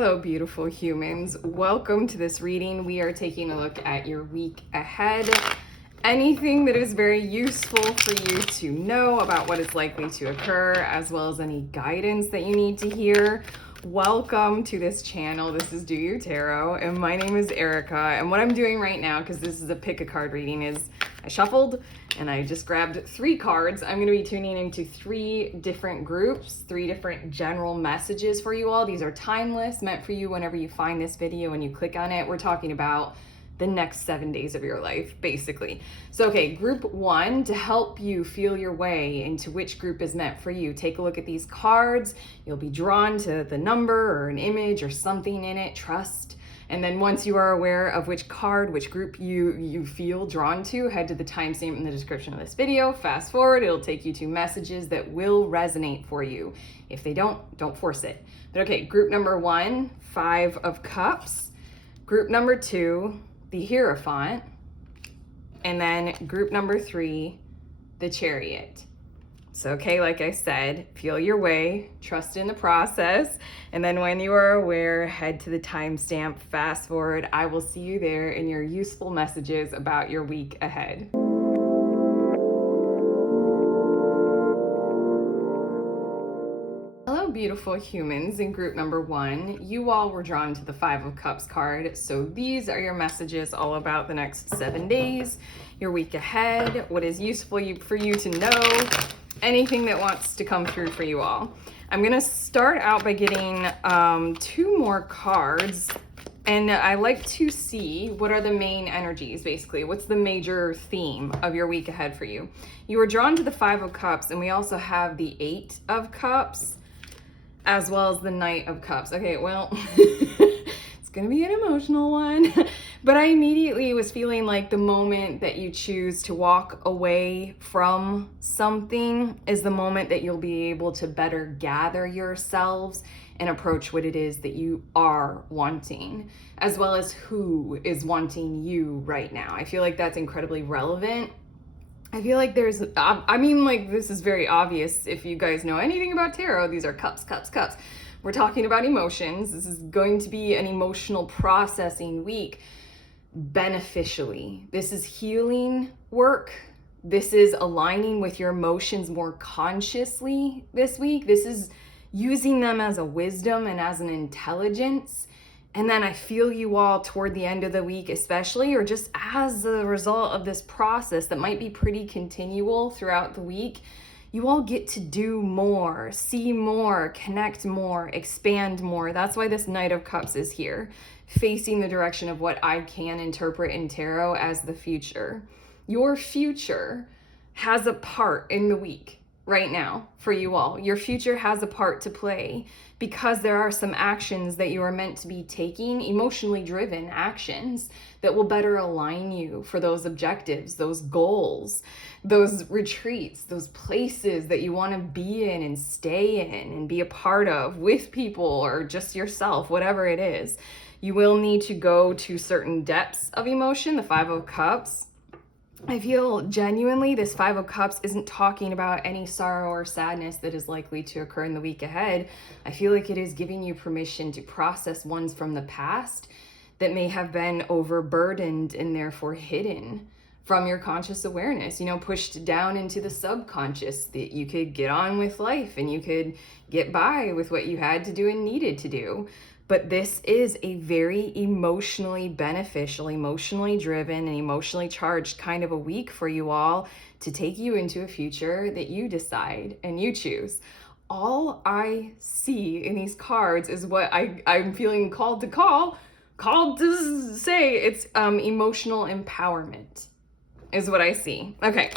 Hello, beautiful humans. Welcome to this reading. We are taking a look at your week ahead. Anything that is very useful for you to know about what is likely to occur, as well as any guidance that you need to hear. Welcome to this channel. This is Do You Tarot, and my name is Erica. And what I'm doing right now, because this is a pick a card reading, is I shuffled and I just grabbed 3 cards. I'm going to be tuning into 3 different groups, 3 different general messages for you all. These are timeless, meant for you whenever you find this video and you click on it. We're talking about the next 7 days of your life, basically. So, okay, group 1, to help you feel your way into which group is meant for you. Take a look at these cards. You'll be drawn to the number or an image or something in it, trust. And then once you are aware of which card, which group you feel drawn to, head to the timestamp in the description of this video. Fast forward, it'll take you to messages that will resonate for you. If they don't force it. But okay, group number 1, 5 of Cups. Group number 2, the Hierophant. And then group number 3, the Chariot. So, okay, like I said, feel your way, trust in the process, and then when you are aware, head to the timestamp, fast forward. I will see you there in your useful messages about your week ahead. Hello, beautiful humans. In group number 1, you all were drawn to the 5 of Cups card. So these are your messages all about the next 7 days, your week ahead, what is useful for you to know, anything that wants to come through for you all. I'm gonna start out by getting 2 more cards, and I like to see what are the main energies, basically. What's the major theme of your week ahead for you? You were drawn to the 5 of Cups, and we also have the 8 of Cups, as well as the Knight of Cups. Okay, well, it's gonna be an emotional one. But I immediately was feeling like the moment that you choose to walk away from something is the moment that you'll be able to better gather yourselves and approach what it is that you are wanting, as well as who is wanting you right now. I feel like that's incredibly relevant. I feel like this is very obvious if you guys know anything about tarot. These are cups, cups, cups. We're talking about emotions. This is going to be an emotional processing week. Beneficially. This is healing work. This is aligning with your emotions more consciously this week. This is using them as a wisdom and as an intelligence. And then I feel you all toward the end of the week, especially, or just as a result of this process that might be pretty continual throughout the week, you all get to do more, see more, connect more, expand more. That's why this Knight of Cups is here, facing the direction of what I can interpret in tarot as the future. Your future has a part in the week right now for you all. Your future has a part to play because there are some actions that you are meant to be taking, emotionally driven actions that will better align you for those objectives, those goals, those retreats, those places that you want to be in and stay in and be a part of with people or just yourself, whatever it is. You will need to go to certain depths of emotion. The 5 of Cups, I feel genuinely this 5 of Cups isn't talking about any sorrow or sadness that is likely to occur in the week ahead. I feel like it is giving you permission to process ones from the past that may have been overburdened and therefore hidden from your conscious awareness, pushed down into the subconscious, that you could get on with life and you could get by with what you had to do and needed to do. But this is a very emotionally beneficial, emotionally driven, and emotionally charged kind of a week for you all to take you into a future that you decide and you choose. All I see in these cards is what I'm feeling called to say. It's emotional empowerment is what I see. Okay.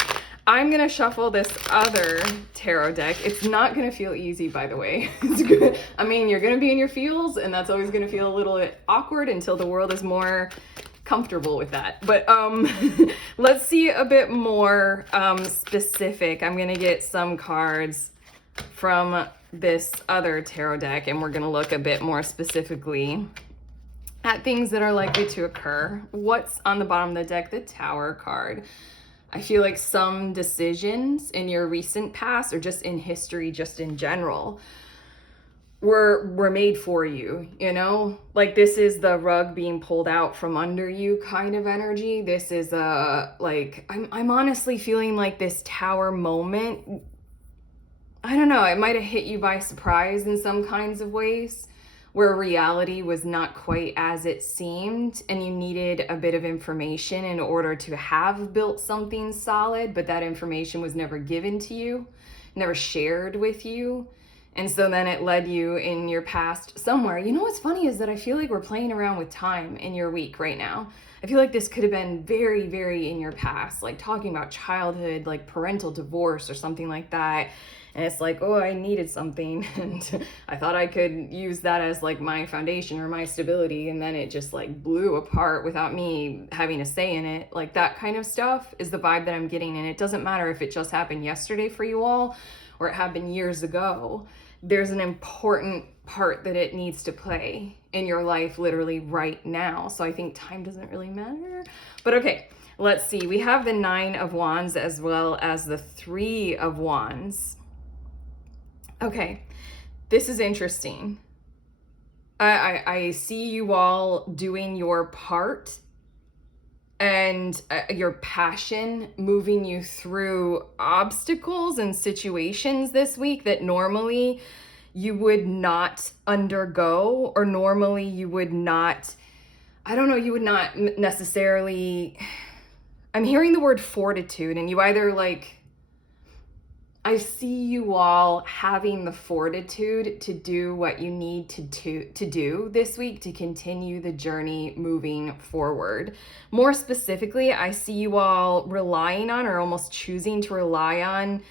I'm gonna shuffle this other tarot deck. It's not gonna feel easy, by the way. It's good. I mean, you're gonna be in your feels, and that's always gonna feel a little bit awkward until the world is more comfortable with that. But let's see a bit more specific. I'm gonna get some cards from this other tarot deck, and we're gonna look a bit more specifically at things that are likely to occur. What's on the bottom of the deck? The Tower card. I feel like some decisions in your recent past or just in history, just in general, were made for you, you know? Like, this is the rug being pulled out from under you kind of energy. This is like, I'm honestly feeling like this tower moment, I don't know, it might have hit you by surprise in some kinds of ways, where reality was not quite as it seemed and you needed a bit of information in order to have built something solid, but that information was never given to you, never shared with you. And so then it led you in your past somewhere. You know what's funny is that I feel like we're playing around with time in your week right now. I feel like this could have been very, very in your past, like talking about childhood, like parental divorce or something like that. And it's like, oh, I needed something and I thought I could use that as like my foundation or my stability. And then it just like blew apart without me having a say in it. Like that kind of stuff is the vibe that I'm getting. And it doesn't matter if it just happened yesterday for you all or it happened years ago. There's an important part that it needs to play in your life literally right now. So I think time doesn't really matter. But okay, let's see. We have the 9 of Wands as well as the 3 of Wands. Okay, this is interesting. I see you all doing your part and your passion moving you through obstacles and situations this week that normally you would not undergo, or normally you would not, I don't know, you would not necessarily, I'm hearing the word fortitude, and you either like, I see you all having the fortitude to do what you need to do this week to continue the journey moving forward. More specifically, I see you all relying on, or almost choosing to rely on,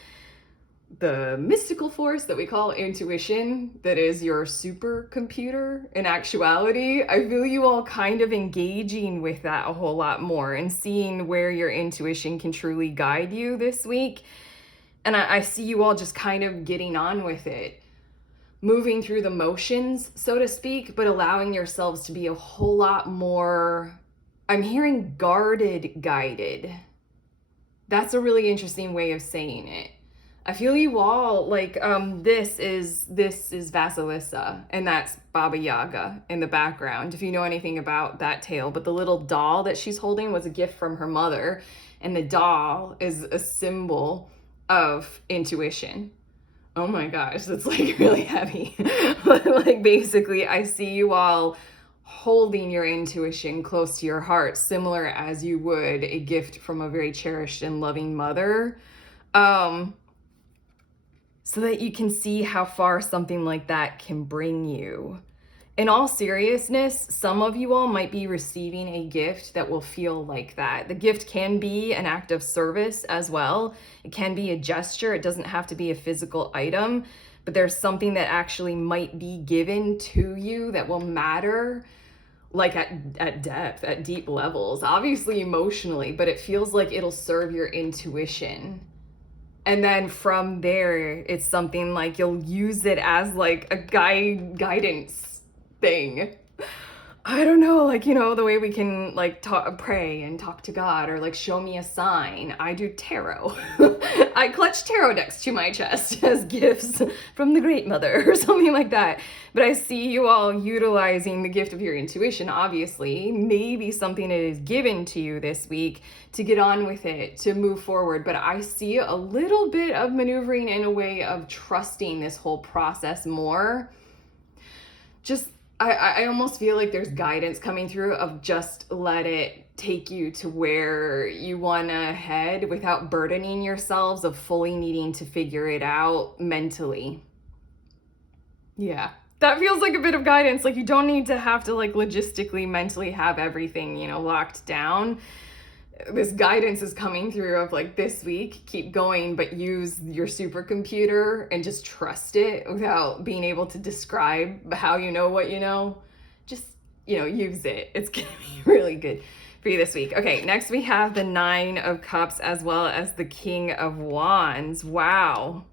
the mystical force that we call intuition, that is your supercomputer. In actuality, I feel you all kind of engaging with that a whole lot more and seeing where your intuition can truly guide you this week. And I see you all just kind of getting on with it, moving through the motions, so to speak, but allowing yourselves to be a whole lot more, I'm hearing guarded, guided. That's a really interesting way of saying it. I feel you all like, this is Vasilisa, and that's Baba Yaga in the background, if you know anything about that tale. But the little doll that she's holding was a gift from her mother, and the doll is a symbol of intuition. Oh my gosh, that's like really heavy. Like basically, I see you all holding your intuition close to your heart, similar as you would a gift from a very cherished and loving mother. So that you can see how far something like that can bring you. In all seriousness, some of you all might be receiving a gift that will feel like that. The gift can be an act of service as well. It can be a gesture. It doesn't have to be a physical item, but there's something that actually might be given to you that will matter, like at depth, at deep levels, obviously emotionally, but it feels like it'll serve your intuition. And then from there, it's something like you'll use it as like a guidance thing. I don't know, like, you know, the way we can like pray and talk to God, or like show me a sign. I do tarot. I clutch tarot decks to my chest as gifts from the Great Mother or something like that. But I see you all utilizing the gift of your intuition, obviously, maybe something that is given to you this week to get on with it, to move forward. But I see a little bit of maneuvering in a way of trusting this whole process more. Just I almost feel like there's guidance coming through of just let it take you to where you want to head without burdening yourselves of fully needing to figure it out mentally. Yeah, that feels like a bit of guidance. Like you don't need to have to like logistically, mentally have everything, you know, locked down. This guidance is coming through of like this week, keep going, but use your supercomputer and just trust it without being able to describe how you know what you know. Just, you know, use it. It's gonna be really good for you this week. Okay, next we have the 9 of Cups as well as the King of Wands. Wow.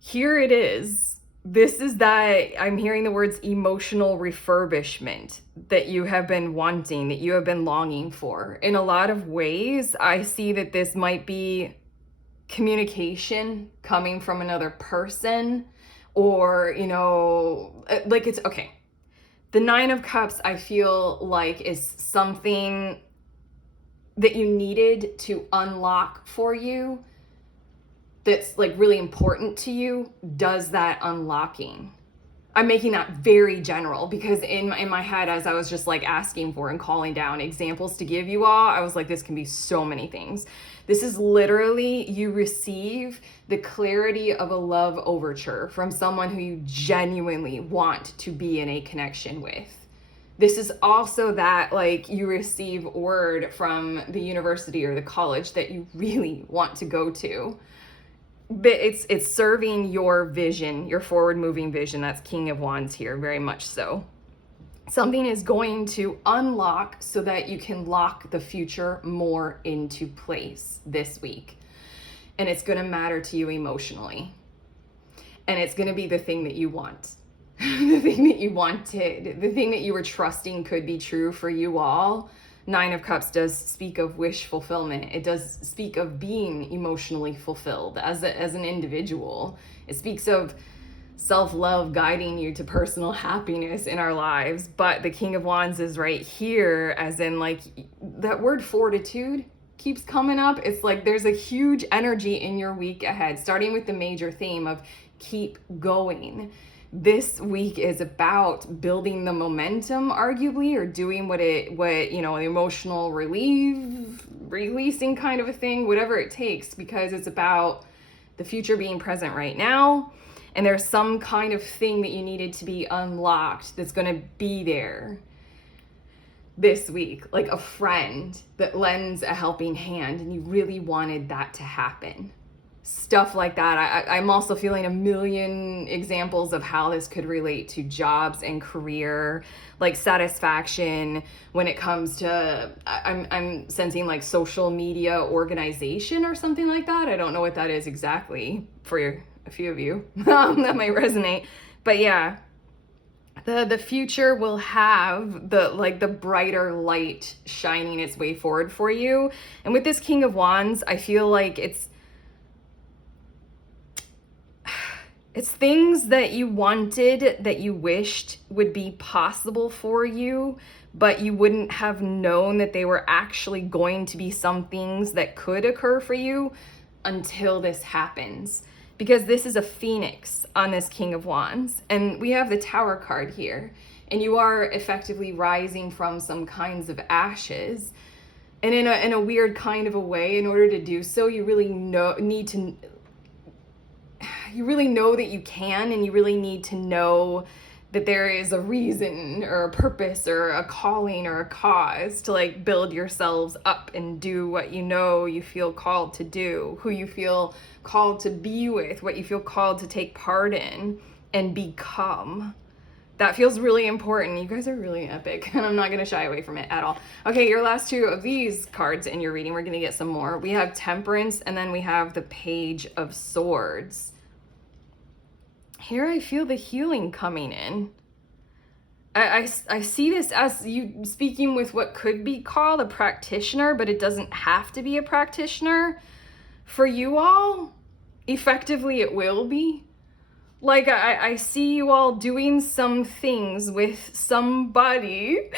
Here it is. This is that, I'm hearing the words emotional refurbishment that you have been wanting, that you have been longing for. In a lot of ways, I see that this might be communication coming from another person, or, like it's okay. The Nine of Cups, I feel like, is something that you needed to unlock for you that's like really important to you, does that unlocking. I'm making that very general because in my head, as I was just like asking for and calling down examples to give you all, I was like, this can be so many things. This is literally, you receive the clarity of a love overture from someone who you genuinely want to be in a connection with. This is also that, like, you receive word from the university or the college that you really want to go to. But it's serving your vision, your forward moving vision. That's King of Wands here, very much so. Something is going to unlock so that you can lock the future more into place this week. And it's going to matter to you emotionally. And it's going to be the thing that you want. The thing that you wanted, the thing that you were trusting could be true for you all. Nine of Cups does speak of wish fulfillment. It does speak of being emotionally fulfilled as an individual. It speaks of self-love guiding you to personal happiness in our lives. But the King of Wands is right here, as in, like, that word fortitude keeps coming up. It's like there's a huge energy in your week ahead, starting with the major theme of keep going. This week is about building the momentum, arguably, or doing what an emotional releasing kind of a thing, whatever it takes, because it's about the future being present right now. And there's some kind of thing that you needed to be unlocked that's going to be there this week, like a friend that lends a helping hand, and you really wanted that to happen. Stuff like that. I'm also feeling a million examples of how this could relate to jobs and career, like satisfaction when it comes to, I'm sensing like social media organization or something like that. I don't know what that is exactly for a few of you. That might resonate. But yeah, the future will have the brighter light shining its way forward for you. And with this King of Wands, I feel like it's things that you wanted, that you wished would be possible for you, but you wouldn't have known that they were actually going to be some things that could occur for you until this happens. Because this is a phoenix on this King of Wands, and we have the Tower card here, and you are effectively rising from some kinds of ashes. And in a weird kind of a way, in order to do so, you really you really know that you can, and you really need to know that there is a reason or a purpose or a calling or a cause to like build yourselves up and do what you feel called to do, who you feel called to be with, what you feel called to take part in and become. That feels really important. You guys are really epic, and I'm not going to shy away from it at all. Okay, your last two of these cards in your reading, we're going to get some more. We have Temperance, and then we have the Page of Swords. Here I feel the healing coming in. I see this as you speaking with what could be called a practitioner, but it doesn't have to be a practitioner. For you all, effectively it will be. Like, I see you all doing some things with somebody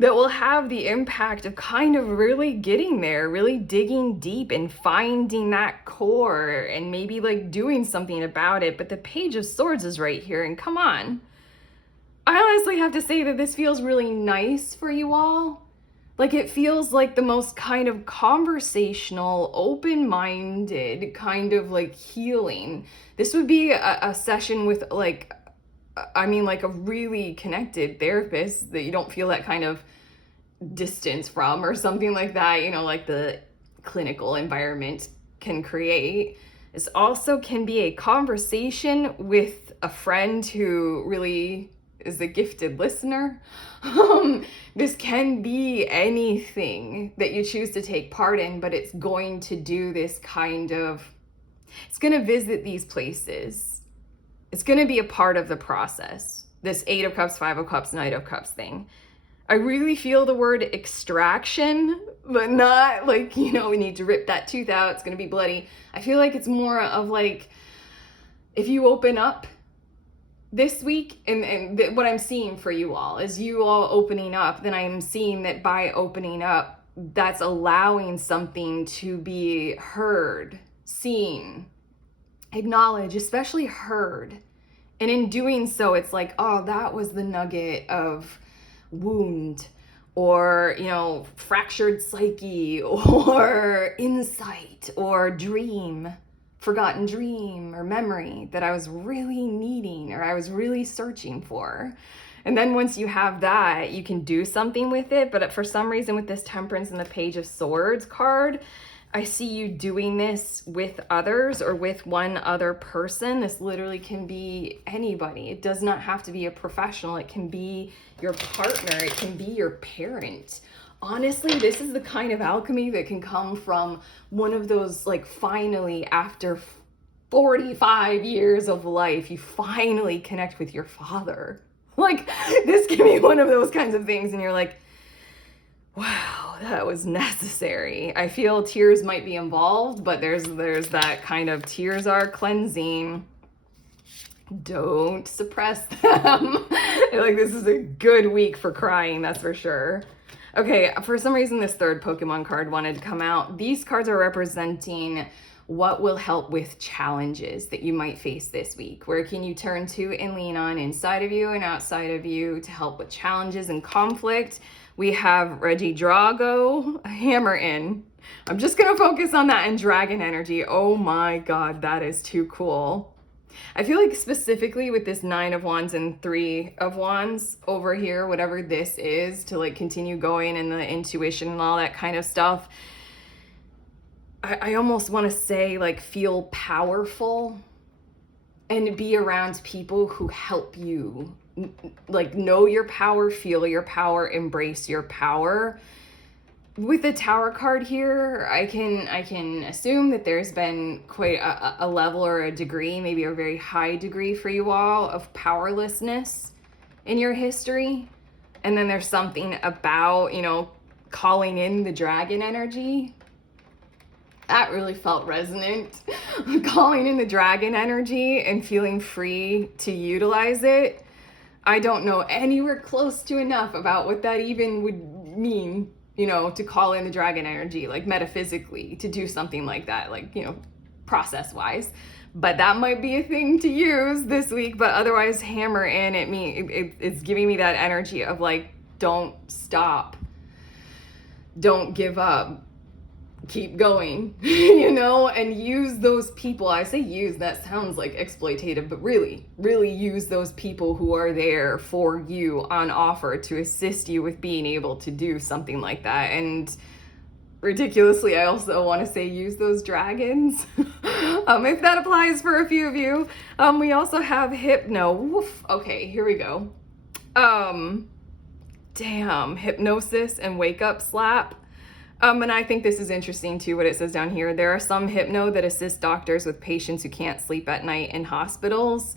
that will have the impact of kind of really getting there, really digging deep and finding that core and maybe like doing something about it. But the Page of Swords is right here, and come on. I honestly have to say that this feels really nice for you all. Like, it feels like the most kind of conversational, open-minded kind of like healing. This would be a session with like a really connected therapist that you don't feel that kind of distance from or something like that, like the clinical environment can create. This also can be a conversation with a friend who really is a gifted listener. This can be anything that you choose to take part in, but it's going to do this it's going to visit these places. It's going to be a part of the process. This 8 of Cups, 5 of Cups, Knight of Cups thing. I really feel the word extraction, but not like, we need to rip that tooth out, it's going to be bloody. I feel like it's more of like, if you open up this week, and what I'm seeing for you all is you all opening up, then I'm seeing that by opening up, that's allowing something to be heard, seen, acknowledged, especially heard. And in doing so, it's like, oh, that was the nugget of wound, or, fractured psyche, or insight, or dream, forgotten dream, or memory that I was really needing, or I was really searching for. And then once you have that, you can do something with it. But for some reason, with this Temperance and the Page of Swords card, I see you doing this with others or with one other person. This literally can be anybody. It does not have to be a professional. It can be your partner. It can be your parent. Honestly, this is the kind of alchemy that can come from one of those, like, finally, after 45 years of life, you finally connect with your father. Like, this can be one of those kinds of things, and you're like, wow, that was necessary. I feel tears might be involved, but there's that kind of tears are cleansing. Don't suppress them. Like, this is a good week for crying, that's for sure. Okay, for some reason this third Pokemon card wanted to come out. These cards are representing what will help with challenges that you might face this week. Where can you turn to and lean on inside of you and outside of you to help with challenges and conflict? We have Regidrago, Hammer In. I'm just gonna focus on that and dragon energy. Oh my God, that is too cool. I feel like specifically with this 9 of Wands and 3 of Wands over here, whatever this is, to like continue going in the intuition and all that kind of stuff, I almost want to say, like, feel powerful and be around people who help you, like, know your power, feel your power, embrace your power. With the Tower card here, I can assume that there's been quite a level or a degree, maybe a very high degree for you all, of powerlessness in your history. And then there's something about, calling in the dragon energy. That really felt resonant. Calling in the dragon energy and feeling free to utilize it. I don't know anywhere close to enough about what that even would mean, to call in the dragon energy, like metaphysically, to do something like that, like, process-wise. But that might be a thing to use this week. But otherwise, Hammer In, it's giving me that energy of, like, don't stop. Don't give up. Keep going, and use those people. I say use, that sounds like exploitative, but really use those people who are there for you on offer to assist you with being able to do something like that. And ridiculously, I also want to say use those dragons, if that applies for a few of you. We also have Hypno. Woof. Okay, here we go. Damn, Hypnosis and Wake Up Slap. And I think this is interesting too, what it says down here. There are some hypno that assist doctors with patients who can't sleep at night in hospitals.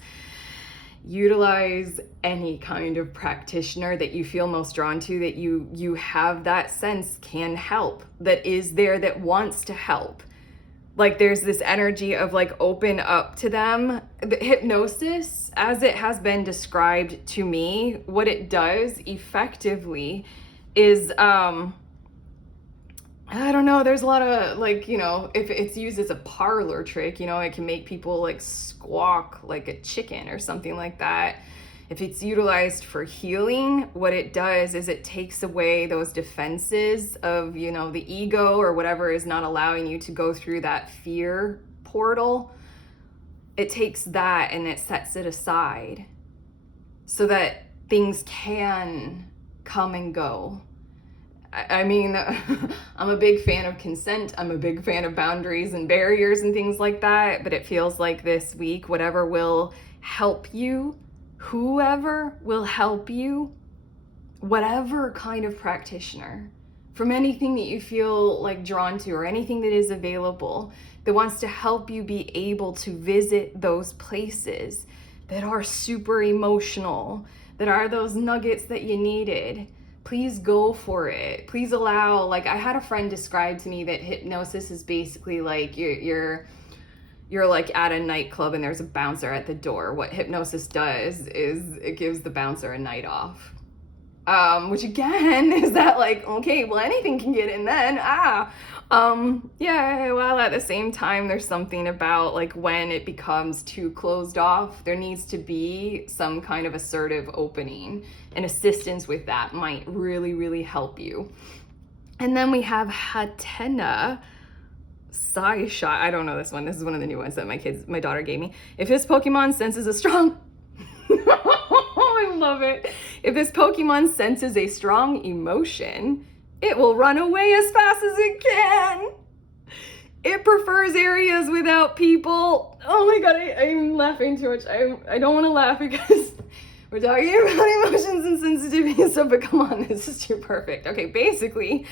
Utilize any kind of practitioner that you feel most drawn to, that you have that sense can help, that is there, that wants to help. Like, there's this energy of, like, open up to them. The hypnosis, as it has been described to me, what it does effectively is, I don't know, there's a lot of, like, if it's used as a parlor trick, it can make people, like, squawk like a chicken or something like that. If it's utilized for healing, what it does is it takes away those defenses of, the ego or whatever is not allowing you to go through that fear portal. It takes that and it sets it aside so that things can come and go. I mean, I'm a big fan of consent. I'm a big fan of boundaries and barriers and things like that. But it feels like this week, whatever will help you, whoever will help you, whatever kind of practitioner, from anything that you feel like drawn to or anything that is available that wants to help you be able to visit those places that are super emotional, that are those nuggets that you needed. Please go for it. Please allow, like, I had a friend describe to me that hypnosis is basically like you're you're like at a nightclub and there's a bouncer at the door. What hypnosis does is it gives the bouncer a night off. Which again is that like, okay, well, anything can get in then. Yeah, well, at the same time, there's something about like when it becomes too closed off, there needs to be some kind of assertive opening, and assistance with that might really, really help you. And then we have Hatena Sai Shot. I don't know this one. This is one of the new ones that my daughter gave me. If this Pokemon senses a strong, I love it. If this Pokemon senses a strong emotion, it will run away as fast as it can. It prefers areas without people. Oh my God, I'm laughing too much. I don't want to laugh because we're talking about emotions and sensitivity and stuff, but come on, this is too perfect. Okay, basically,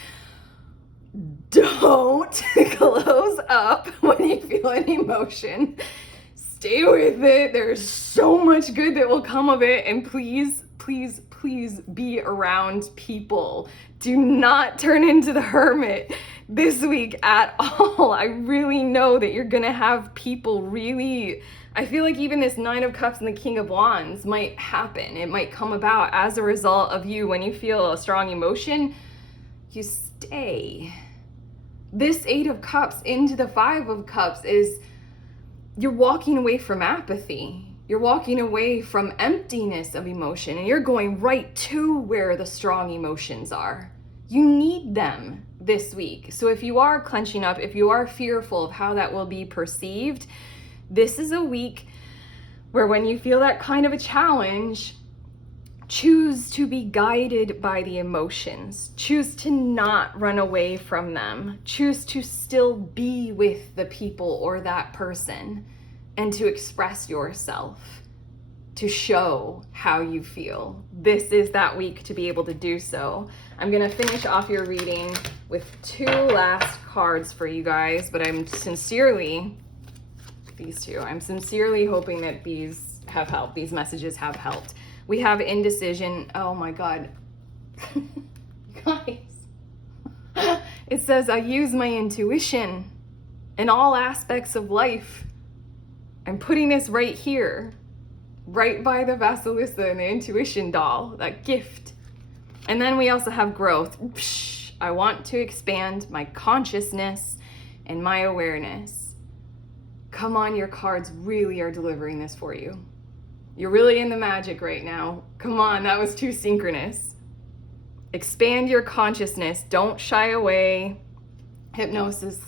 don't close up when you feel an emotion. Stay with it. There's so much good that will come of it. And please, please, please be around people. Do not turn into the hermit this week at all. I really know that you're gonna have people really, I feel like even this Nine of Cups and the King of Wands might happen. It might come about as a result of you. When you feel a strong emotion, you stay. This Eight of Cups into the Five of Cups is, you're walking away from apathy. You're walking away from emptiness of emotion, and you're going right to where the strong emotions are. You need them this week. So if you are clenching up, if you are fearful of how that will be perceived, this is a week where when you feel that kind of a challenge, choose to be guided by the emotions. Choose to not run away from them. Choose to still be with the people or that person and to express yourself, to show how you feel. This is that week to be able to do so. I'm gonna finish off your reading with two last cards for you guys, but I'm sincerely hoping that these have helped. These messages have helped. We have indecision. Oh my God. Guys. It says, I use my intuition in all aspects of life. I'm putting this right here, right by the Vasilisa and the intuition doll, that gift. And then we also have growth. I want to expand my consciousness and my awareness. Come on, your cards really are delivering this for you. You're really in the magic right now. Come on, that was too synchronous. Expand your consciousness. Don't shy away. Hypnosis,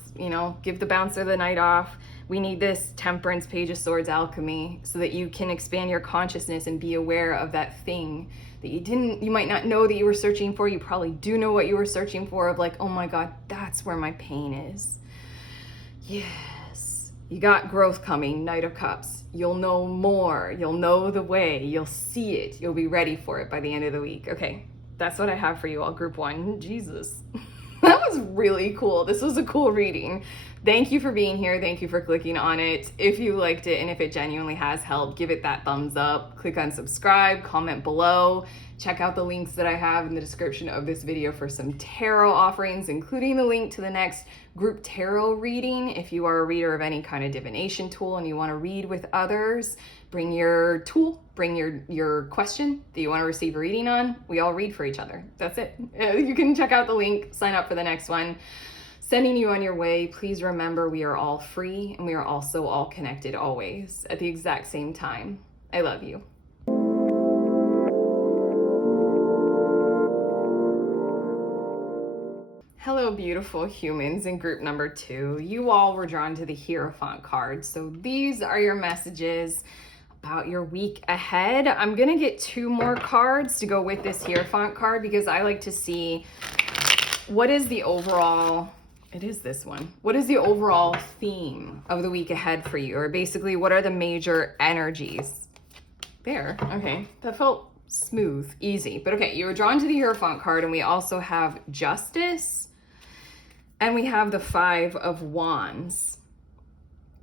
give the bouncer the night off. We need this Temperance, Page of Swords, Alchemy, so that you can expand your consciousness and be aware of that thing that you might not know that you were searching for. You probably do know what you were searching for, of like, oh my God, that's where my pain is. Yes, you got growth coming, Knight of Cups. You'll know more. You'll know the way. You'll see it. You'll be ready for it by the end of the week. Okay, that's what I have for you all, group one. Jesus. That was really cool. This was a cool reading. Thank you for being here. Thank you for clicking on it. If you liked it and if it genuinely has helped, give it that thumbs up. Click on subscribe, comment below. Check out the links that I have in the description of this video for some tarot offerings, including the link to the next group tarot reading. If you are a reader of any kind of divination tool and you want to read with others, bring your tool, bring your question that you want to receive a reading on. We all read for each other. That's it. You can check out the link, sign up for the next one. Sending you on your way. Please remember, we are all free and we are also all connected always at the exact same time. I love you. Hello, beautiful humans in group number 2. You all were drawn to the Hierophant card. So these are your messages about your week ahead. I'm gonna get 2 more cards to go with this Hierophant card because I like to see what is the overall, it is this one. What is the overall theme of the week ahead for you? Or basically, what are the major energies? There, okay, that felt smooth, easy. But okay, you were drawn to the Hierophant card, and we also have Justice, and we have the Five of Wands.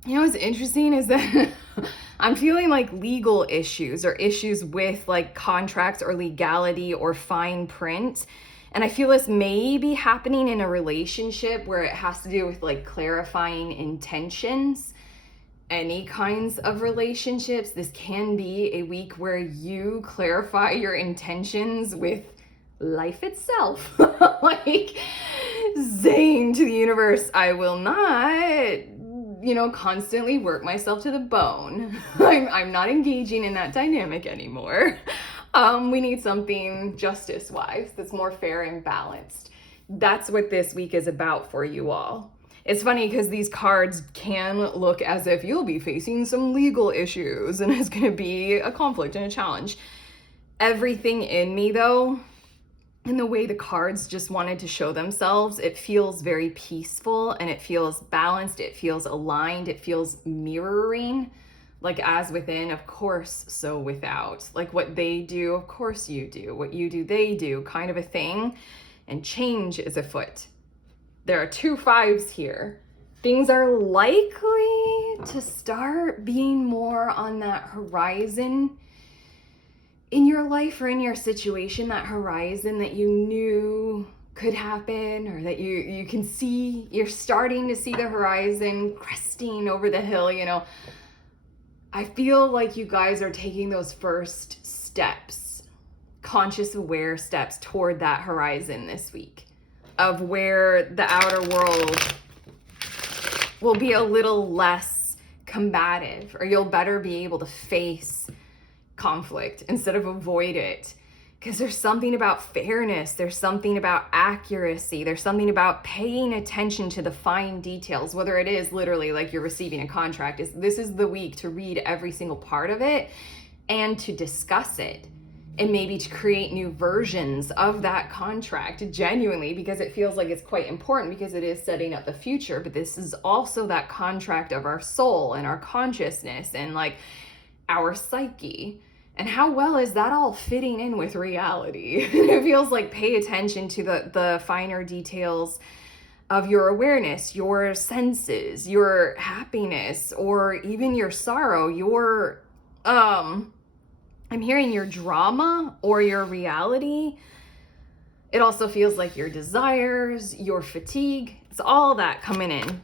What's interesting is that I'm feeling like legal issues or issues with like contracts or legality or fine print. And I feel this may be happening in a relationship where it has to do with like clarifying intentions. any kinds of relationships. This can be a week where you clarify your intentions with life itself. Like saying to the universe, I will not, constantly work myself to the bone. I'm not engaging in that dynamic anymore. We need something justice-wise that's more fair and balanced. That's what this week is about for you all. It's funny because these cards can look as if you'll be facing some legal issues and it's going to be a conflict and a challenge. Everything in me, though, and the way the cards just wanted to show themselves, it feels very peaceful and it feels balanced. It feels aligned. It feels mirroring. Like as within, of course, so without. Like what they do, of course you do. What you do, they do, kind of a thing. And change is afoot. There are 2 5s here. Things are likely to start being more on that horizon in your life or in your situation, that horizon that you knew could happen or that you can see. You're starting to see the horizon cresting over the hill, I feel like you guys are taking those first steps, conscious, aware steps toward that horizon this week of where the outer world will be a little less combative, or you'll better be able to face conflict instead of avoid it. Because there's something about fairness, there's something about accuracy, there's something about paying attention to the fine details, whether it is literally like you're receiving a contract. This is the week to read every single part of it and to discuss it and maybe to create new versions of that contract genuinely, because it feels like it's quite important because it is setting up the future. But this is also that contract of our soul and our consciousness and like our psyche. And how well is that all fitting in with reality? It feels like pay attention to the finer details of your awareness, your senses, your happiness, or even your sorrow, your, I'm hearing your drama or your reality. It also feels like your desires, your fatigue. It's all that coming in.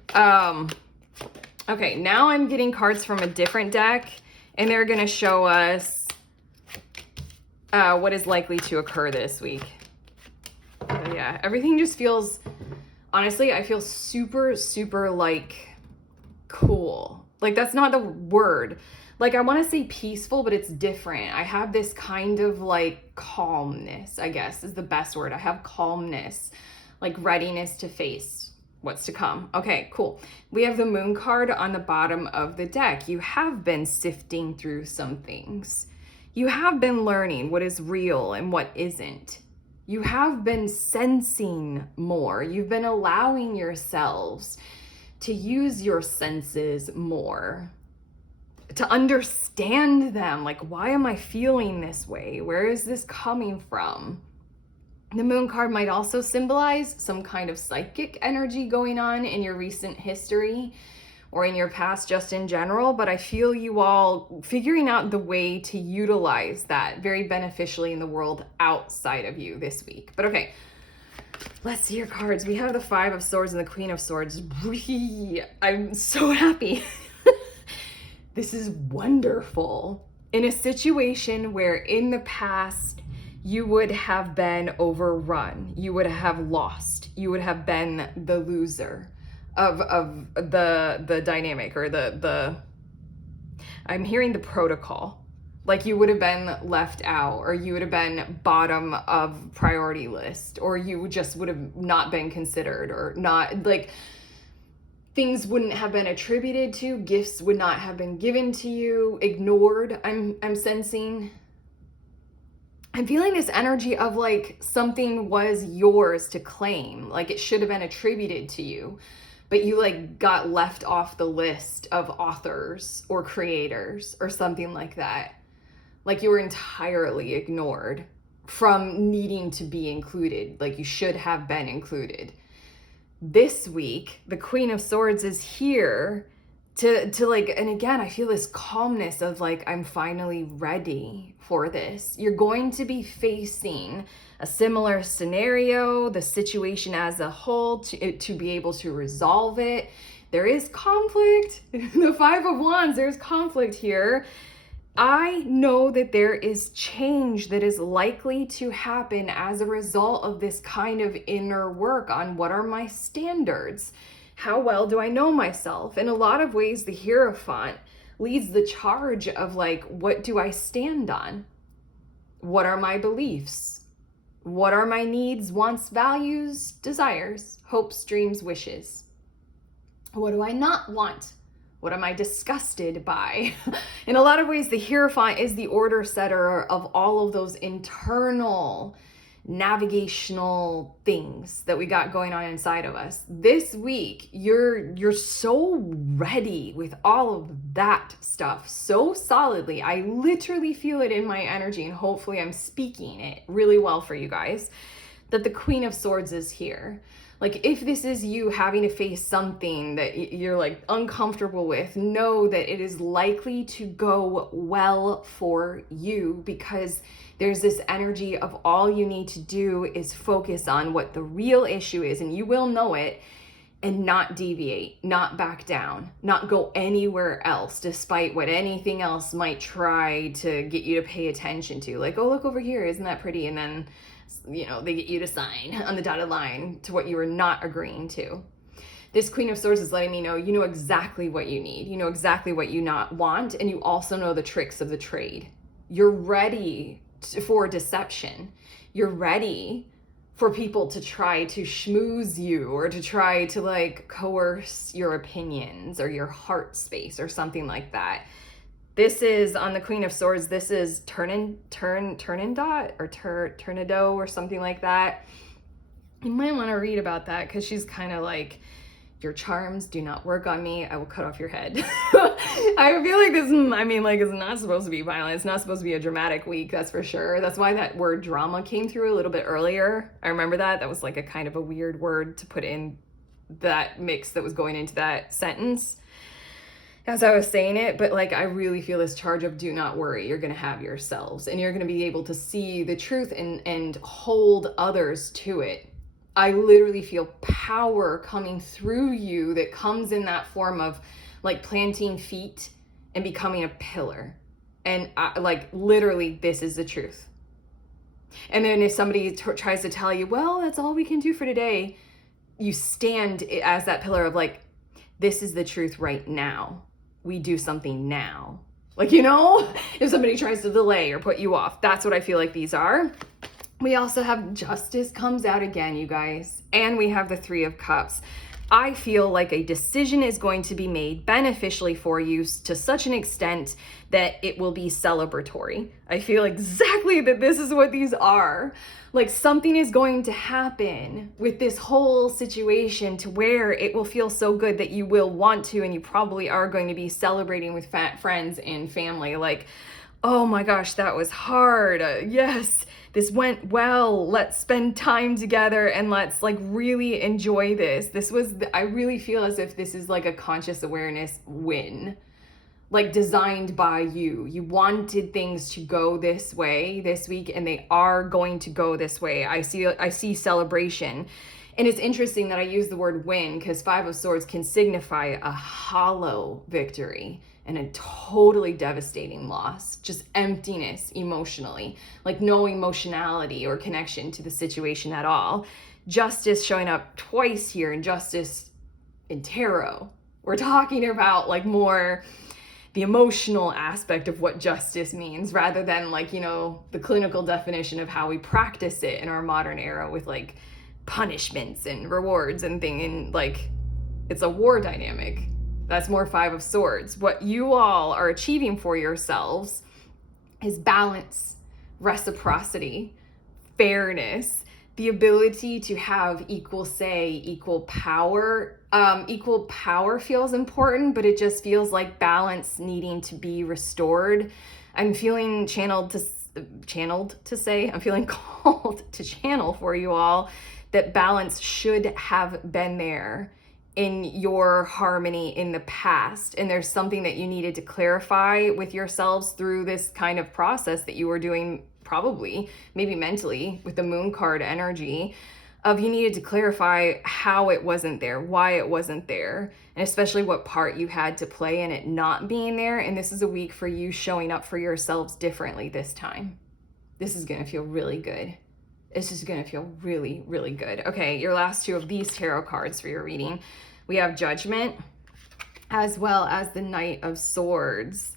Okay, now I'm getting cards from a different deck, and they're going to show us what is likely to occur this week. Yeah, everything just feels, honestly, I feel super, super like cool. Like that's not the word. Like I want to say peaceful, but it's different. I have this kind of like calmness, I guess is the best word. I have calmness, like readiness to face what's to come. Okay, cool. We have the Moon card on the bottom of the deck. You have been sifting through some things. You have been learning what is real and what isn't. You have been sensing more. You've been allowing yourselves to use your senses more, to understand them. Like, why am I feeling this way? Where is this coming from? The Moon card might also symbolize some kind of psychic energy going on in your recent history or in your past just in general, but I feel you all figuring out the way to utilize that very beneficially in the world outside of you this week. But okay, let's see your cards. We have the 5 of Swords and the Queen of Swords. I'm so happy. This is wonderful. In a situation where in the past you would have been overrun, you would have lost, you would have been the loser of the dynamic, or the I'm hearing the protocol. Like you would have been left out, or you would have been bottom of priority list, or you just would have not been considered, or not, like things wouldn't have been attributed to, gifts would not have been given to you, ignored. I'm sensing. I'm feeling this energy of like something was yours to claim, like it should have been attributed to you, but you like got left off the list of authors or creators or something like that. Like you were entirely ignored from needing to be included. Like you should have been included. This week, the Queen of Swords is here to like, and again, I feel this calmness of like, I'm finally ready for this. You're going to be facing a similar scenario, the situation as a whole, to be able to resolve it. there is conflict. The Five of Wands, there's conflict here. I know that there is change that is likely to happen as a result of this kind of inner work on what are my standards? How well do I know myself? In a lot of ways, the Hierophant leads the charge of like, what do I stand on? What are my beliefs? What are my needs, wants, values, desires, hopes, dreams, wishes? What do I not want? What am I disgusted by? In a lot of ways, the Hierophant is the order setter of all of those internal navigational things that we got going on inside of us. This week, you're so ready with all of that stuff so solidly. I literally feel it in my energy, and hopefully I'm speaking it really well for you guys, that the Queen of Swords is here. Like, if this is you having to face something that you're like uncomfortable with, know that it is likely to go well for you, because there's this energy of all you need to do is focus on what the real issue is, and you will know it, and not deviate, not back down, not go anywhere else despite what anything else might try to get you to pay attention to. Like, oh, look over here, isn't that pretty? And then, you know, they get you to sign on the dotted line to what you are not agreeing to. This Queen of Swords is letting me know you know exactly what you need. You know exactly what you not want, and you also know the tricks of the trade. You're ready for deception. You're ready for people to try to schmooze you or to try to like coerce your opinions or your heart space or something like that. This is on the Queen of Swords. This is Turnindot or Turnado or something like that. You might want to read about that, because she's kind of like, your charms do not work on me. I will cut off your head. I feel like this, I mean, like, it's not supposed to be violent. It's not supposed to be a dramatic week, that's for sure. That's why that word drama came through a little bit earlier. I remember that. That was like a kind of a weird word to put in that mix that was going into that sentence as I was saying it. But like, I really feel this charge of do not worry. You're going to have yourselves, and you're going to be able to see the truth and hold others to it. I literally feel power coming through you that comes in that form of like planting feet and becoming a pillar. And like, literally, this is the truth. And then if somebody tries to tell you, well, that's all we can do for today, you stand as that pillar of like, this is the truth right now. We do something now. Like, you know, if somebody tries to delay or put you off, that's what I feel like these are. We also have Justice comes out again, you guys. And we have the Three of Cups. I feel like a decision is going to be made beneficially for you to such an extent that it will be celebratory. I feel exactly that this is what these are. Like, something is going to happen with this whole situation to where it will feel so good that you will want to, and you probably are going to be celebrating with friends and family. Like, oh my gosh, that was hard. Yes. This went well. Let's spend time together and let's like really enjoy this. I really feel as if this is like a conscious awareness win, like designed by you. You wanted things to go this way this week, and they are going to go this way. I see celebration. And it's interesting that I use the word win, because Five of Swords can signify a hollow victory and a totally devastating loss, just emptiness emotionally, like no emotionality or connection to the situation at all. Justice showing up twice here, and Justice in tarot. We're talking about like more the emotional aspect of what justice means, rather than like, you know, the clinical definition of how we practice it in our modern era with like punishments and rewards and thing, and like it's a war dynamic. That's more Five of Swords. What you all are achieving for yourselves is balance, reciprocity, fairness, the ability to have equal say, equal power. Equal power feels important, but it just feels like balance needing to be restored. I'm feeling I'm feeling called to channel for you all that balance should have been there in your harmony in the past. And there's something that you needed to clarify with yourselves through this kind of process that you were doing, probably, maybe mentally, with the Moon card energy. of you needed to clarify how it wasn't there, why it wasn't there, and especially what part you had to play in it not being there. And this is a week for you showing up for yourselves differently this time. This is going to feel really good. It's just going to feel really, really good. Okay, your last two of these tarot cards for your reading. We have Judgment as well as the Knight of Swords.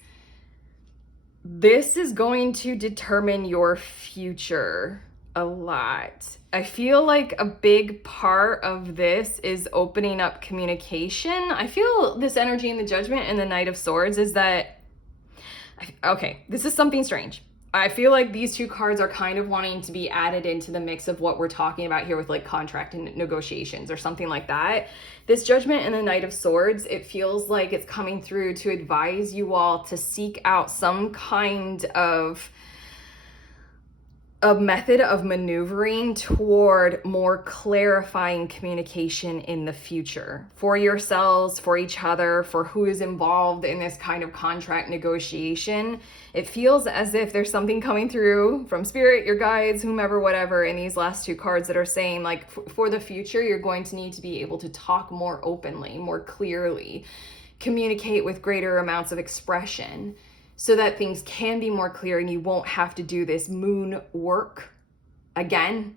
This is going to determine your future a lot. I feel like a big part of this is opening up communication. I feel this energy in the Judgment and the Knight of Swords is that, okay, this is something strange. I feel like these two cards are kind of wanting to be added into the mix of what we're talking about here with like contract and negotiations or something like that. This Judgment and the Knight of Swords, it feels like it's coming through to advise you all to seek out some kind of a method of maneuvering toward more clarifying communication in the future for yourselves, for each other, for who is involved in this kind of contract negotiation. It feels as if there's something coming through from spirit, your guides, whomever, whatever, in these last two cards that are saying like for the future, you're going to need to be able to talk more openly, more clearly, communicate with greater amounts of expression, so that things can be more clear and you won't have to do this moon work again,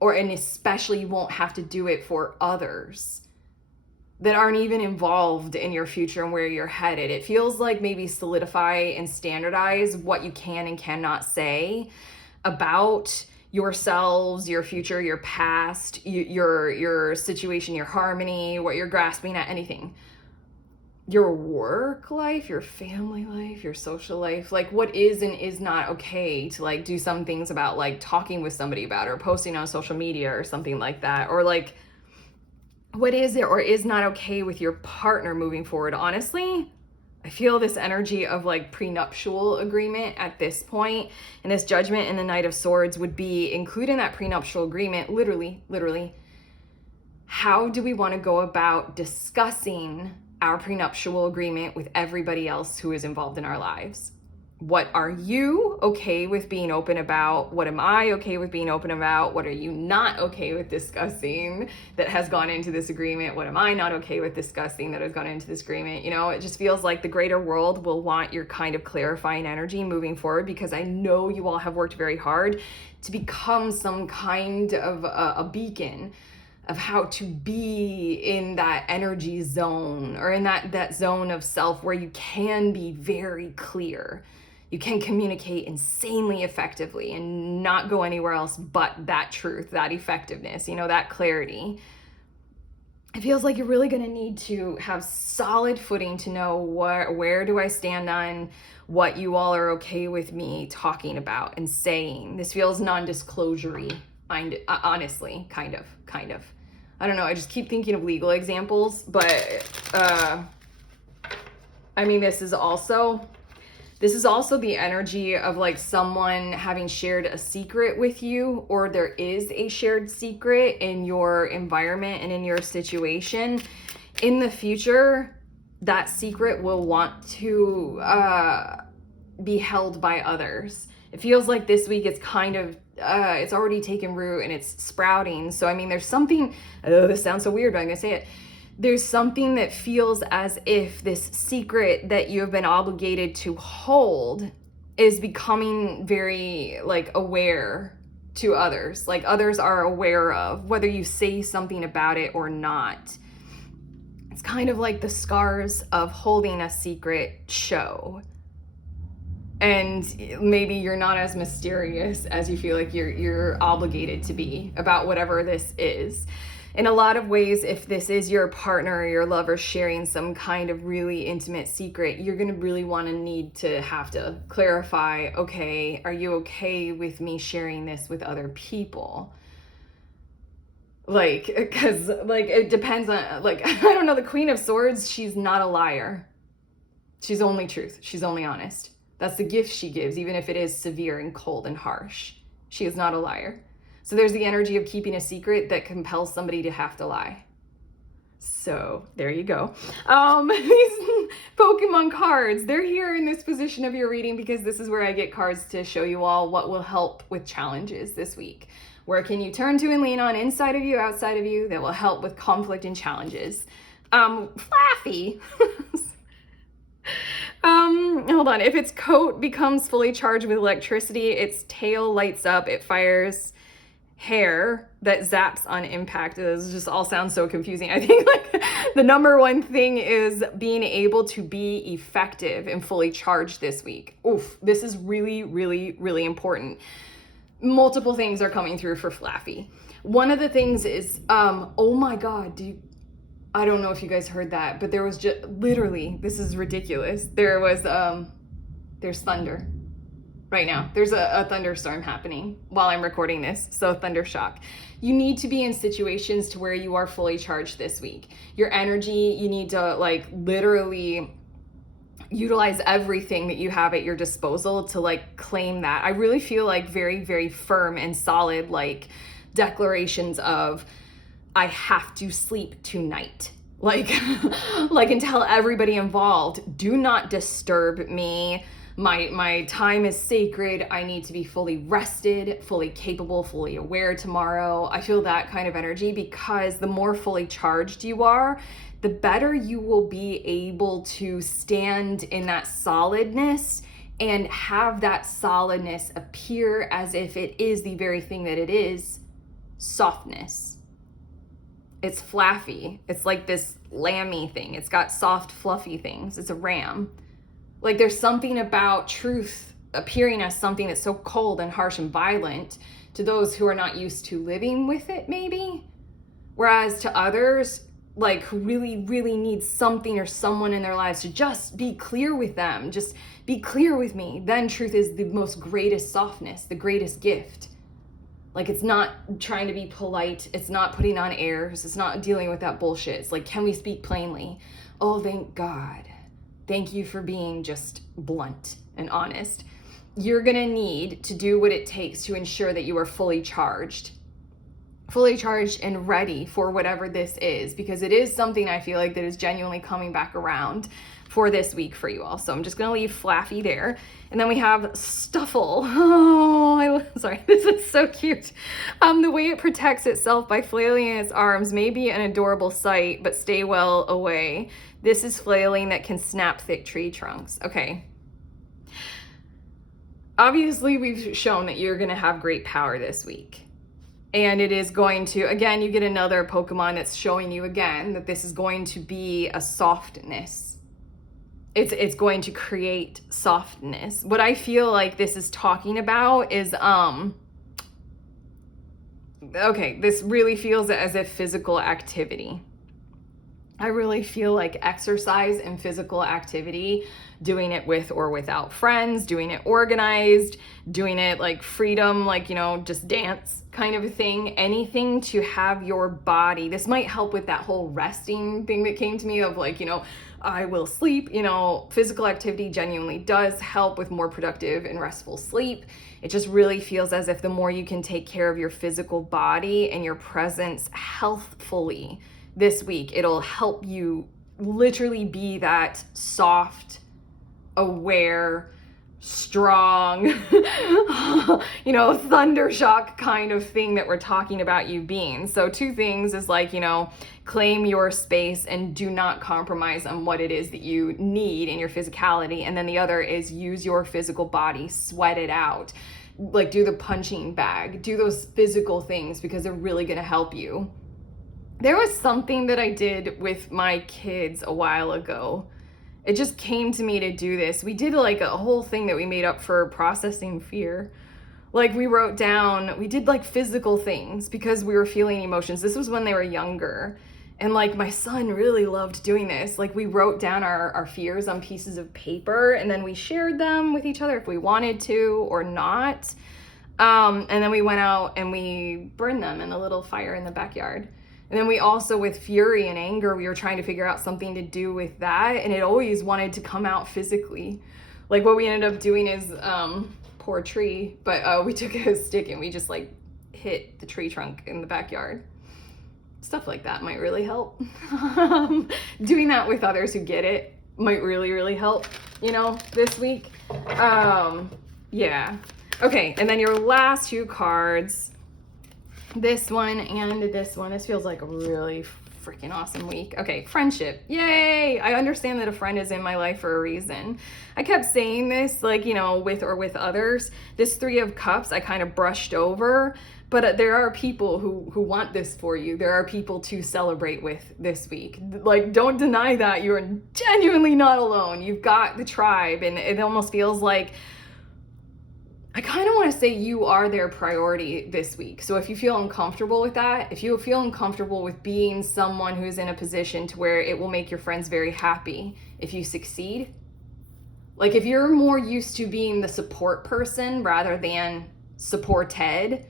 and especially you won't have to do it for others that aren't even involved in your future and where you're headed. It feels like maybe solidify and standardize what you can and cannot say about yourselves, your future, your past, your situation, your harmony, what you're grasping at, anything. Your work life, your family life, your social life, like what is and is not okay to like do some things about, like talking with somebody about or posting on social media or something like that, or like what is it or is not okay with your partner moving forward. Honestly, I feel this energy of like prenuptial agreement at this point, and this Judgment and the Knight of Swords would be including that prenuptial agreement, literally, how do we want to go about discussing our prenuptial agreement with everybody else who is involved in our lives? What are you okay with being open about? What am I okay with being open about? What are you not okay with discussing that has gone into this agreement? What am I not okay with discussing that has gone into this agreement? You know, it just feels like the greater world will want your kind of clarifying energy moving forward, because I know you all have worked very hard to become some kind of a beacon of how to be in that energy zone, or in that zone of self where you can be very clear. You can communicate insanely effectively and not go anywhere else but that truth, that effectiveness, you know, that clarity. It feels like you're really going to need to have solid footing to know where do I stand on what you all are okay with me talking about and saying. This feels non-disclosure-y, honestly, kind of. I don't know, I just keep thinking of legal examples, but I mean, this is also the energy of like someone having shared a secret with you, or there is a shared secret in your environment and in your situation. In the future, that secret will want to be held by others. It feels like this week it's kind of it's already taken root and it's sprouting. So I mean, there's something, this sounds so weird, but I'm gonna say it. There's something that feels as if this secret that you have been obligated to hold is becoming very like aware to others. Like others are aware of whether you say something about it or not. It's kind of like the scars of holding a secret show. And maybe you're not as mysterious as you feel like you're obligated to be about whatever this is. In a lot of ways, if this is your partner or your lover sharing some kind of really intimate secret, you're going to really need to have to clarify, okay, are you okay with me sharing this with other people? Like, because like it depends on, like, I don't know, the Queen of Swords, she's not a liar. She's only truth. She's only honest. That's the gift she gives, even if it is severe and cold and harsh. She is not a liar. So there's the energy of keeping a secret that compels somebody to have to lie. So there you go. These Pokemon cards, they're here in this position of your reading because this is where I get cards to show you all what will help with challenges this week. Where can you turn to and lean on inside of you, outside of you, that will help with conflict and challenges? Flaffy. Hold on. If its coat becomes fully charged with electricity, its tail lights up, it fires hair that zaps on impact. This just all sounds so confusing. I think like the number one thing is being able to be effective and fully charged this week. Oof, this is really, really, really important. Multiple things are coming through for Flaffy. One of the things is, oh my God, I don't know if you guys heard that, but there was just literally, this is ridiculous. There's thunder right now. There's a thunderstorm happening while I'm recording this. So thunder shock. You need to be in situations to where you are fully charged this week. Your energy, you need to like literally utilize everything that you have at your disposal to like claim that. I really feel like very, very firm and solid like declarations of, I have to sleep tonight. Like and tell everybody involved, do not disturb me. My time is sacred. I need to be fully rested, fully capable, fully aware tomorrow. I feel that kind of energy because the more fully charged you are, the better you will be able to stand in that solidness and have that solidness appear as if it is the very thing that it is, softness. It's flaffy. It's like this lammy thing. It's got soft, fluffy things. It's a ram. Like there's something about truth appearing as something that's so cold and harsh and violent to those who are not used to living with it, maybe. Whereas to others, like who really, really need something or someone in their lives to just be clear with them, just be clear with me, then truth is the most greatest softness, the greatest gift. Like it's not trying to be polite, it's not putting on airs, it's not dealing with that bullshit. It's like, can we speak plainly? Oh, thank God. Thank you for being just blunt and honest. You're gonna need to do what it takes to ensure that you are fully charged and ready for whatever this is, because it is something I feel like that is genuinely coming back around for this week for you all. So I'm just gonna leave Flaffy there. And then we have Stuffle. Oh, sorry, this is so cute. The way it protects itself by flailing its arms may be an adorable sight, but stay well away. This is flailing that can snap thick tree trunks. Okay. Obviously, we've shown that you're gonna have great power this week. And it is going to, again, you get another Pokemon that's showing you again that this is going to be a softness. It's going to create softness. What I feel like this is talking about is, okay, this really feels as if physical activity. I really feel like exercise and physical activity, doing it with or without friends, doing it organized, doing it like freedom, like, you know, just dance kind of a thing, anything to have your body. This might help with that whole resting thing that came to me of like, you know, I will sleep, you know, physical activity genuinely does help with more productive and restful sleep. It just really feels as if the more you can take care of your physical body and your presence healthfully this week, it'll help you literally be that soft, aware, strong, you know, thunder shock kind of thing that we're talking about you being. So two things is like, you know, claim your space and do not compromise on what it is that you need in your physicality. And then the other is use your physical body, sweat it out, like do the punching bag, do those physical things because they're really going to help you. There was something that I did with my kids a while ago. It just came to me to do this. We did like a whole thing that we made up for processing fear. Like we wrote down, we did like physical things because we were feeling emotions. This was when they were younger. And like my son really loved doing this. Like we wrote down our fears on pieces of paper and then we shared them with each other if we wanted to or not. And then we went out and we burned them in a little fire in the backyard. And then we also, with fury and anger, we were trying to figure out something to do with that. And it always wanted to come out physically. Like what we ended up doing is, poor tree, but we took a stick and we just like hit the tree trunk in the backyard. Stuff like that might really help. Doing that with others who get it might really, really help, you know, this week. Yeah. Okay, and then your last two cards. this one and this one. This feels like a really freaking awesome week. Okay, friendship. Yay! I understand that a friend is in my life for a reason. I kept saying this, like, you know, with or with others. This Three of Cups I kind of brushed over, but there are people who want this for you. There are people to celebrate with this week. Like, don't deny that. You're genuinely not alone. You've got the tribe, and it almost feels like I kind of want to say you are their priority this week. So if you feel uncomfortable with that, if you feel uncomfortable with being someone who's in a position to where it will make your friends very happy if you succeed, like if you're more used to being the support person rather than supported,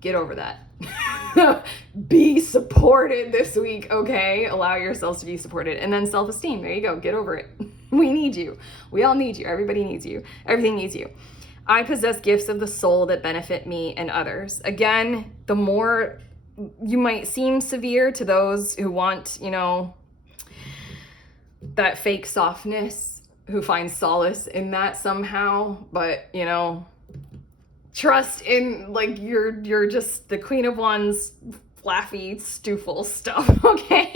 get over that. Be supported this week, okay? Allow yourselves to be supported. And then self-esteem, there you go, get over it. We need you. We all need you. Everybody needs you. Everything needs you. I possess gifts of the soul that benefit me and others. Again, the more you might seem severe to those who want, you know, that fake softness, who find solace in that somehow, but, you know, trust in, like, you're just the Queen of Wands, flaffy, stooful stuff, okay?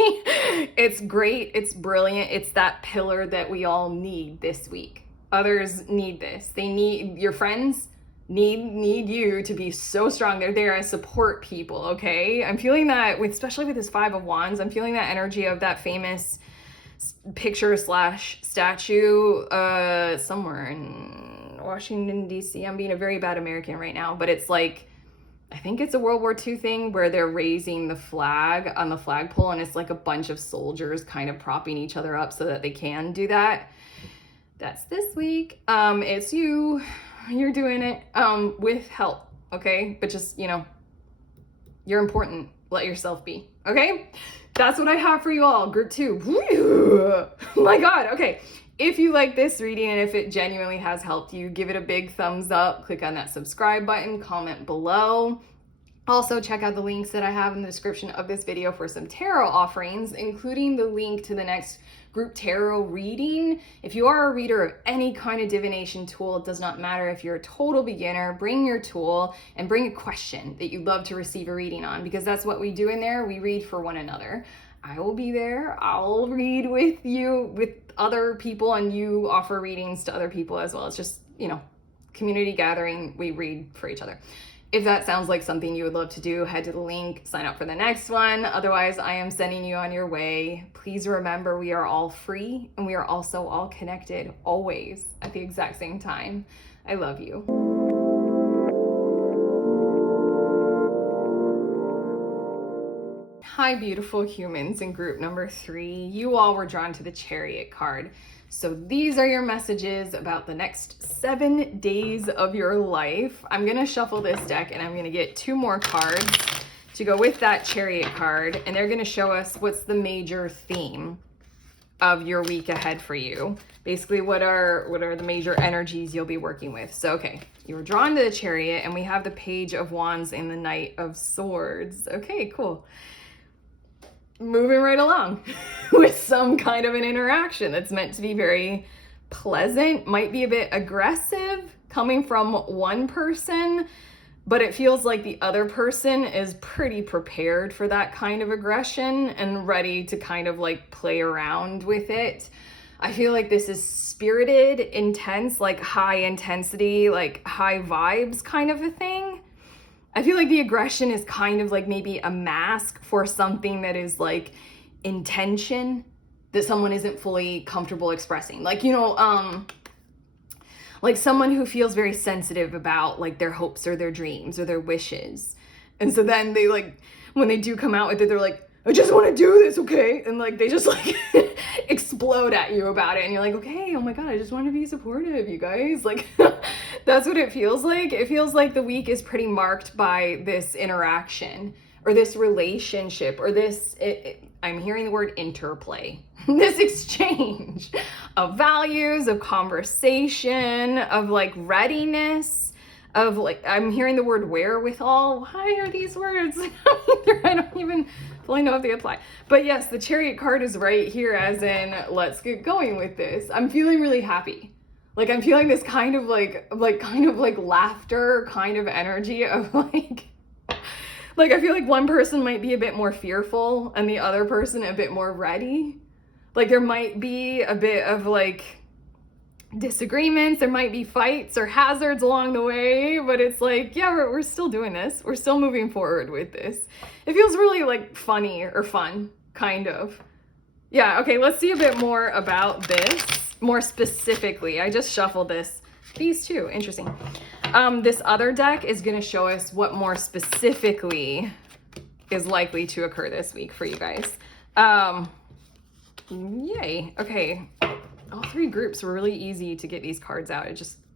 It's great, it's brilliant, it's that pillar that we all need this week. Others need this. They need, your friends need you to be so strong. They're there as support people, okay? I'm feeling that, especially with this Five of Wands, I'm feeling that energy of that famous picture / statue somewhere in Washington, D.C. I'm being a very bad American right now, but it's like, I think it's a World War II thing where they're raising the flag on the flagpole, and it's like a bunch of soldiers kind of propping each other up so that they can do that. That's this week. It's you. You're doing it with help, okay? But just, you know, you're important. Let yourself be, okay? That's what I have for you all. Group 2. My God, okay. If you like this reading and if it genuinely has helped you, give it a big thumbs up. Click on that subscribe button. Comment below. Also, check out the links that I have in the description of this video for some tarot offerings, including the link to the next group tarot reading. If you are a reader of any kind of divination tool, it does not matter if you're a total beginner, bring your tool and bring a question that you'd love to receive a reading on, because that's what we do in there. We read for one another. I will be there. I'll read with you, with other people, and you offer readings to other people as well. It's just, you know, community gathering. We read for each other. If that sounds like something you would love to do, head to the link, sign up for the next one. Otherwise, I am sending you on your way. Please remember, we are all free and we are also all connected, always at the exact same time. I love you. Hi, beautiful humans in group number 3. You all were drawn to the Chariot card. So these are your messages about the next 7 days of your life. I'm gonna shuffle this deck and I'm gonna get 2 more cards to go with that Chariot card, and they're gonna show us what's the major theme of your week ahead for you. Basically, what are the major energies you'll be working with. So, okay, you were drawn to the Chariot and we have the Page of Wands and the Knight of Swords. Okay, cool. Moving right along with some kind of an interaction that's meant to be very pleasant, might be a bit aggressive coming from one person, but it feels like the other person is pretty prepared for that kind of aggression and ready to kind of like play around with it. I feel like this is spirited, intense, like high intensity, like high vibes kind of a thing. I feel like the aggression is kind of like maybe a mask for something that is like intention that someone isn't fully comfortable expressing. Like, you know, like someone who feels very sensitive about like their hopes or their dreams or their wishes. And so then they like, when they do come out with it, they're like, I just want to do this, okay? And like, they just like explode at you about it. And you're like, okay, oh my God, I just want to be supportive, you guys. Like, that's what it feels like. It feels like the week is pretty marked by this interaction or this relationship or this, I'm hearing the word interplay, this exchange of values, of conversation, of like readiness, of like, I'm hearing the word wherewithal. Why are these words? I don't even fully know if they apply. But yes, the Chariot card is right here as in, let's get going with this. I'm feeling really happy. Like I'm feeling this kind of like laughter kind of energy of Like, I feel like one person might be a bit more fearful and the other person a bit more ready. Like, there might be a bit of like disagreements, there might be fights or hazards along the way, but it's like, yeah, we're still doing this. We're still moving forward with this. It feels really like funny or fun, kind of. Yeah, okay, let's see a bit more about this, more specifically. I just shuffled these two, interesting. This other deck is gonna show us what more specifically is likely to occur this week for you guys. Yay, okay. All three groups were really easy to get these cards out.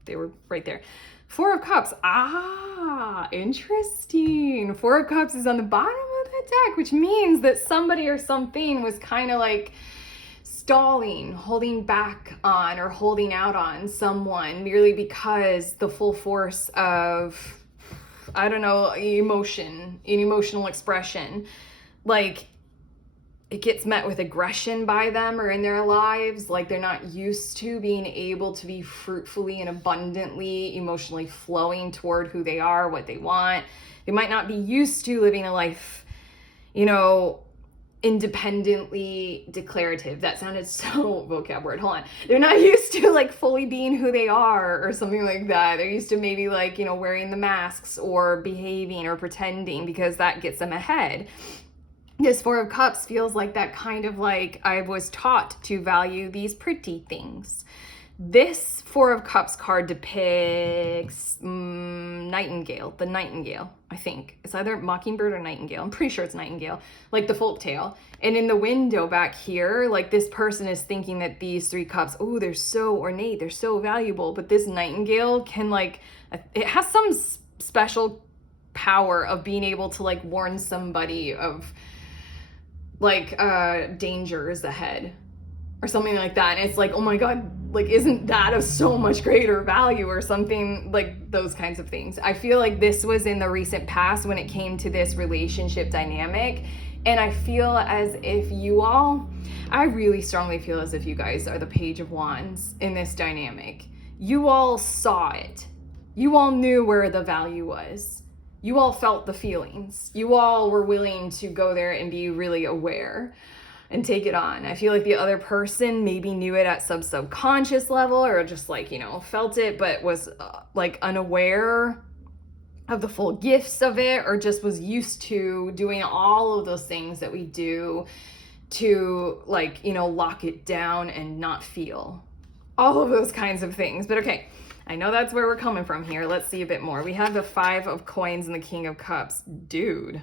They were right there. Four of Cups. Ah, interesting. Four of Cups is on the bottom of the deck, which means that somebody or something was kind of like stalling, holding back on or holding out on someone merely because the full force of, I don't know, emotional expression, like it gets met with aggression by them or in their lives. Like they're not used to being able to be fruitfully and abundantly emotionally flowing toward who they are, what they want. They might not be used to living a life, independently declarative. That sounded so vocab word. Hold on. They're not used to like fully being who they are or something like that. They're used to maybe like, wearing the masks or behaving or pretending because that gets them ahead. This Four of Cups feels like that kind of like, I was taught to value these pretty things. This Four of Cups card depicts Nightingale, the Nightingale, I think. It's either Mockingbird or Nightingale. I'm pretty sure it's Nightingale, like the folktale. And in the window back here, like this person is thinking that these three cups, oh, they're so ornate, they're so valuable. But this Nightingale can like, it has some special power of being able to like warn somebody of like dangers ahead or something like that. And it's like, oh my God, like isn't that of so much greater value or something, like those kinds of things. I feel like this was in the recent past when it came to this relationship dynamic. And I feel as if I really strongly feel as if you guys are the Page of Wands in this dynamic. You all saw it. You all knew where the value was. You all felt the feelings. You all were willing to go there and be really aware and take it on. I feel like the other person maybe knew it at some subconscious level or just like, felt it, but was like unaware of the full gifts of it, or just was used to doing all of those things that we do to like, lock it down and not feel all of those kinds of things. But okay. I know that's where we're coming from here. Let's see a bit more. We have the Five of Coins and the King of Cups. Dude.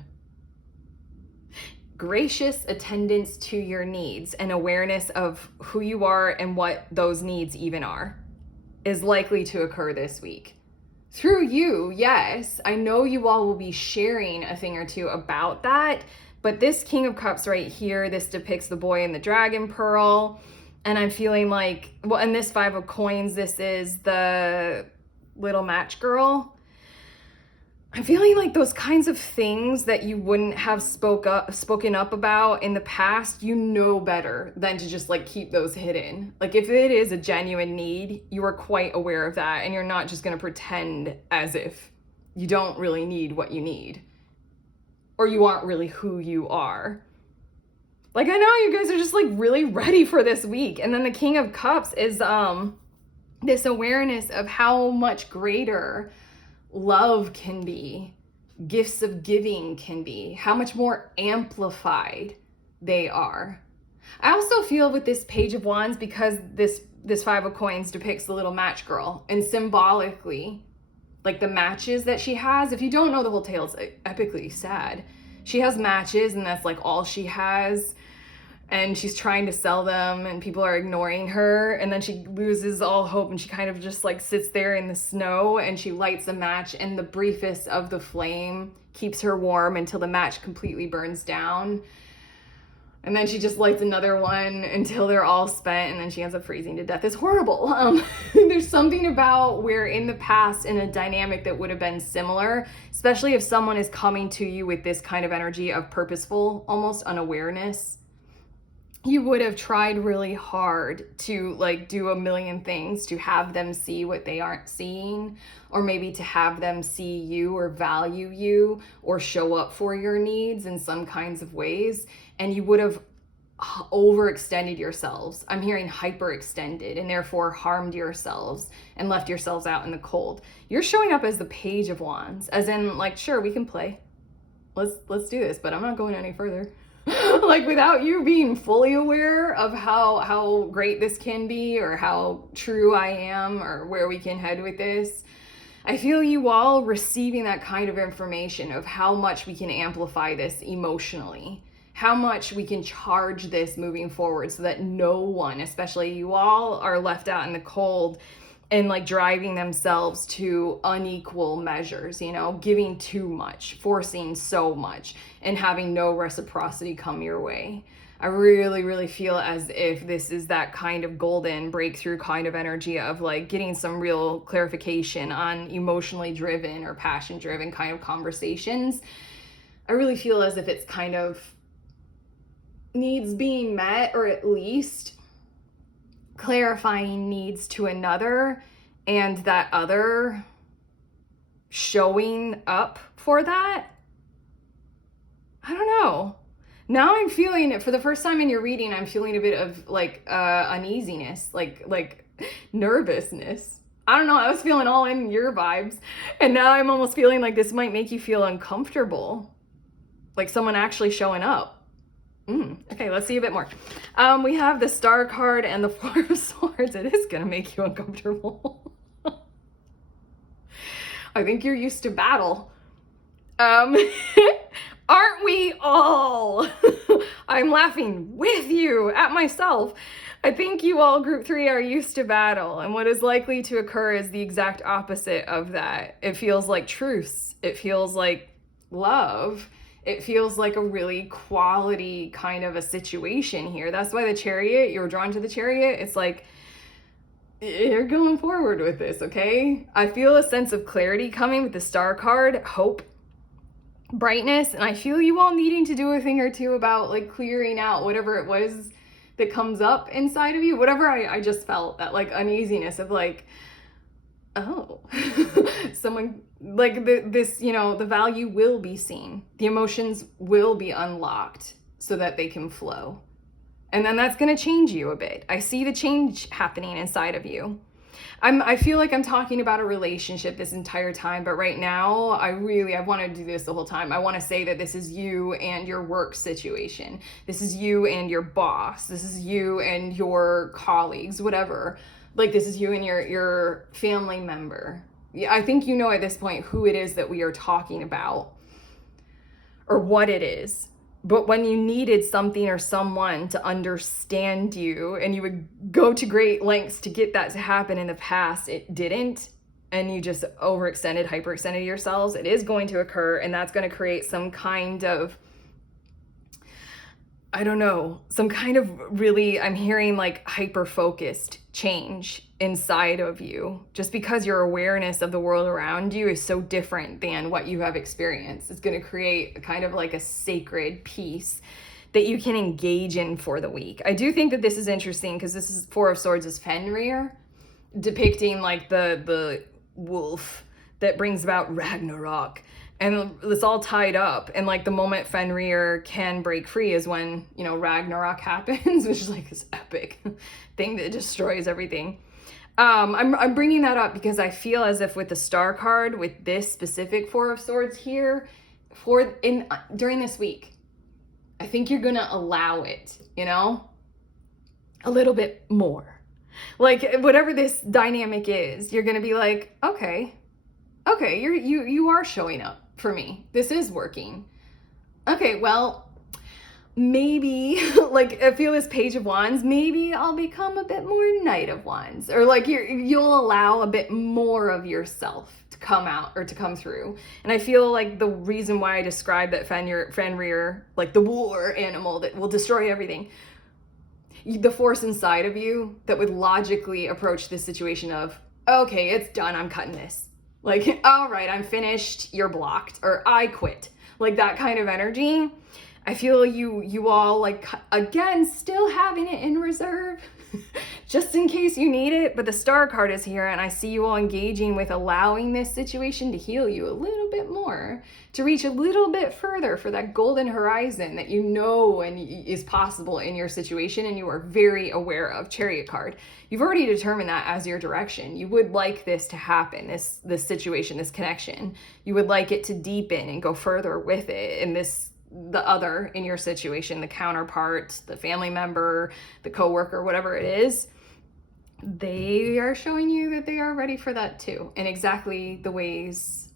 Gracious attendance to your needs and awareness of who you are and what those needs even are is likely to occur this week. Through you, yes. I know you all will be sharing a thing or two about that, but this King of Cups right here, this depicts the boy and the dragon pearl. And I'm feeling like, well, and this Five of Coins, this is the little match girl. I'm feeling like those kinds of things that you wouldn't have spoken up about in the past, you know better than to just like keep those hidden. Like if it is a genuine need, you are quite aware of that, and you're not just gonna pretend as if you don't really need what you need, or you aren't really who you are. Like, I know you guys are just like really ready for this week. And then the King of Cups is this awareness of how much greater love can be, gifts of giving can be, how much more amplified they are. I also feel with this Page of Wands, because this Five of Coins depicts the little match girl, and symbolically, like the matches that she has, if you don't know the whole tale, it's epically sad. She has matches and that's like all she has. And she's trying to sell them and people are ignoring her. And then she loses all hope and she kind of just like sits there in the snow and she lights a match, and the briefest of the flame keeps her warm until the match completely burns down. And then she just lights another one until they're all spent, and then she ends up freezing to death. It's horrible. There's something about where in the past, in a dynamic that would have been similar, especially if someone is coming to you with this kind of energy of purposeful, almost unawareness, you would have tried really hard to like do a million things to have them see what they aren't seeing, or maybe to have them see you or value you or show up for your needs in some kinds of ways. And you would have overextended yourselves. I'm hearing hyperextended, and therefore harmed yourselves and left yourselves out in the cold. You're showing up as the Page of Wands, as in like, sure, we can play. Let's do this, but I'm not going any further. Like, without you being fully aware of how great this can be, or how true I am, or where we can head with this, I feel you all receiving that kind of information of how much we can amplify this emotionally, how much we can charge this moving forward, so that no one, especially you all, are left out in the cold and like driving themselves to unequal measures, you know, giving too much, forcing so much, and having no reciprocity come your way. I really, really feel as if this is that kind of golden breakthrough kind of energy of like getting some real clarification on emotionally driven or passion driven kind of conversations. I really feel as if it's kind of needs being met, or at least clarifying needs to another, and that other showing up for that. I don't know. Now I'm feeling it for the first time in your reading. I'm feeling a bit of like uneasiness, like nervousness. I don't know. I was feeling all in your vibes, and now I'm almost feeling like this might make you feel uncomfortable, like someone actually showing up. Okay, let's see a bit more. We have the Star card and the Four of Swords. It is gonna make you uncomfortable. I think you're used to battle. Aren't we all? I'm laughing with you at myself. I think you all, group 3, are used to battle, and what is likely to occur is the exact opposite of that. It feels like truce. It feels like love. It feels like a really quality kind of a situation here. That's why the Chariot, you're drawn to the Chariot. It's like, you're going forward with this, okay? I feel a sense of clarity coming with the Star card, hope, brightness, and I feel you all needing to do a thing or two about like clearing out whatever it was that comes up inside of you, whatever I just felt, that like uneasiness of like, oh, someone like this, you know, the value will be seen. The emotions will be unlocked so that they can flow. And then that's going to change you a bit. I see the change happening inside of you. I feel like I'm talking about a relationship this entire time, but right now, I wanted to do this the whole time. I want to say that this is you and your work situation. This is you and your boss. This is you and your colleagues, whatever. Like, this is you and your family member. Yeah, I think you know at this point who it is that we are talking about, or what it is. But when you needed something or someone to understand you, and you would go to great lengths to get that to happen in the past, it didn't, and you just overextended, hyperextended yourselves, it is going to occur, and that's going to create some kind of, I don't know, some kind of really, I'm hearing like hyper-focused change inside of you, just because your awareness of the world around you is so different than what you have experienced. It's going to create kind of like a sacred peace that you can engage in for the week. I do think that this is interesting because this is Four of Swords is Fenrir, depicting like the wolf that brings about Ragnarok. And it's all tied up. And like the moment Fenrir can break free is when, you know, Ragnarok happens, which is like this epic thing that destroys everything. I'm bringing that up because I feel as if with the Star card, with this specific Four of Swords here, during this week, I think you're gonna allow it, you know, a little bit more. Like whatever this dynamic is, you're gonna be like, okay, you are showing up for me. This is working. Okay, well, maybe like I feel this Page of Wands, maybe I'll become a bit more Knight of Wands, or like you'll allow a bit more of yourself to come out or to come through. And I feel like the reason why I describe that Fenrir, like the war animal that will destroy everything, the force inside of you that would logically approach this situation of, okay, it's done, I'm cutting this. Like, all right, I'm finished, you're blocked, or I quit. Like that kind of energy. I feel you all like, again, still having it in reserve just in case you need it. But the Star card is here, and I see you all engaging with allowing this situation to heal you a little bit more, to reach a little bit further for that golden horizon that you know and is possible in your situation, and you are very aware of. Chariot card. You've already determined that as your direction. You would like this to happen, this situation, this connection. You would like it to deepen and go further with it. And the other in your situation, the counterpart, the family member, the coworker, whatever it is, they are showing you that they are ready for that too, in exactly the ways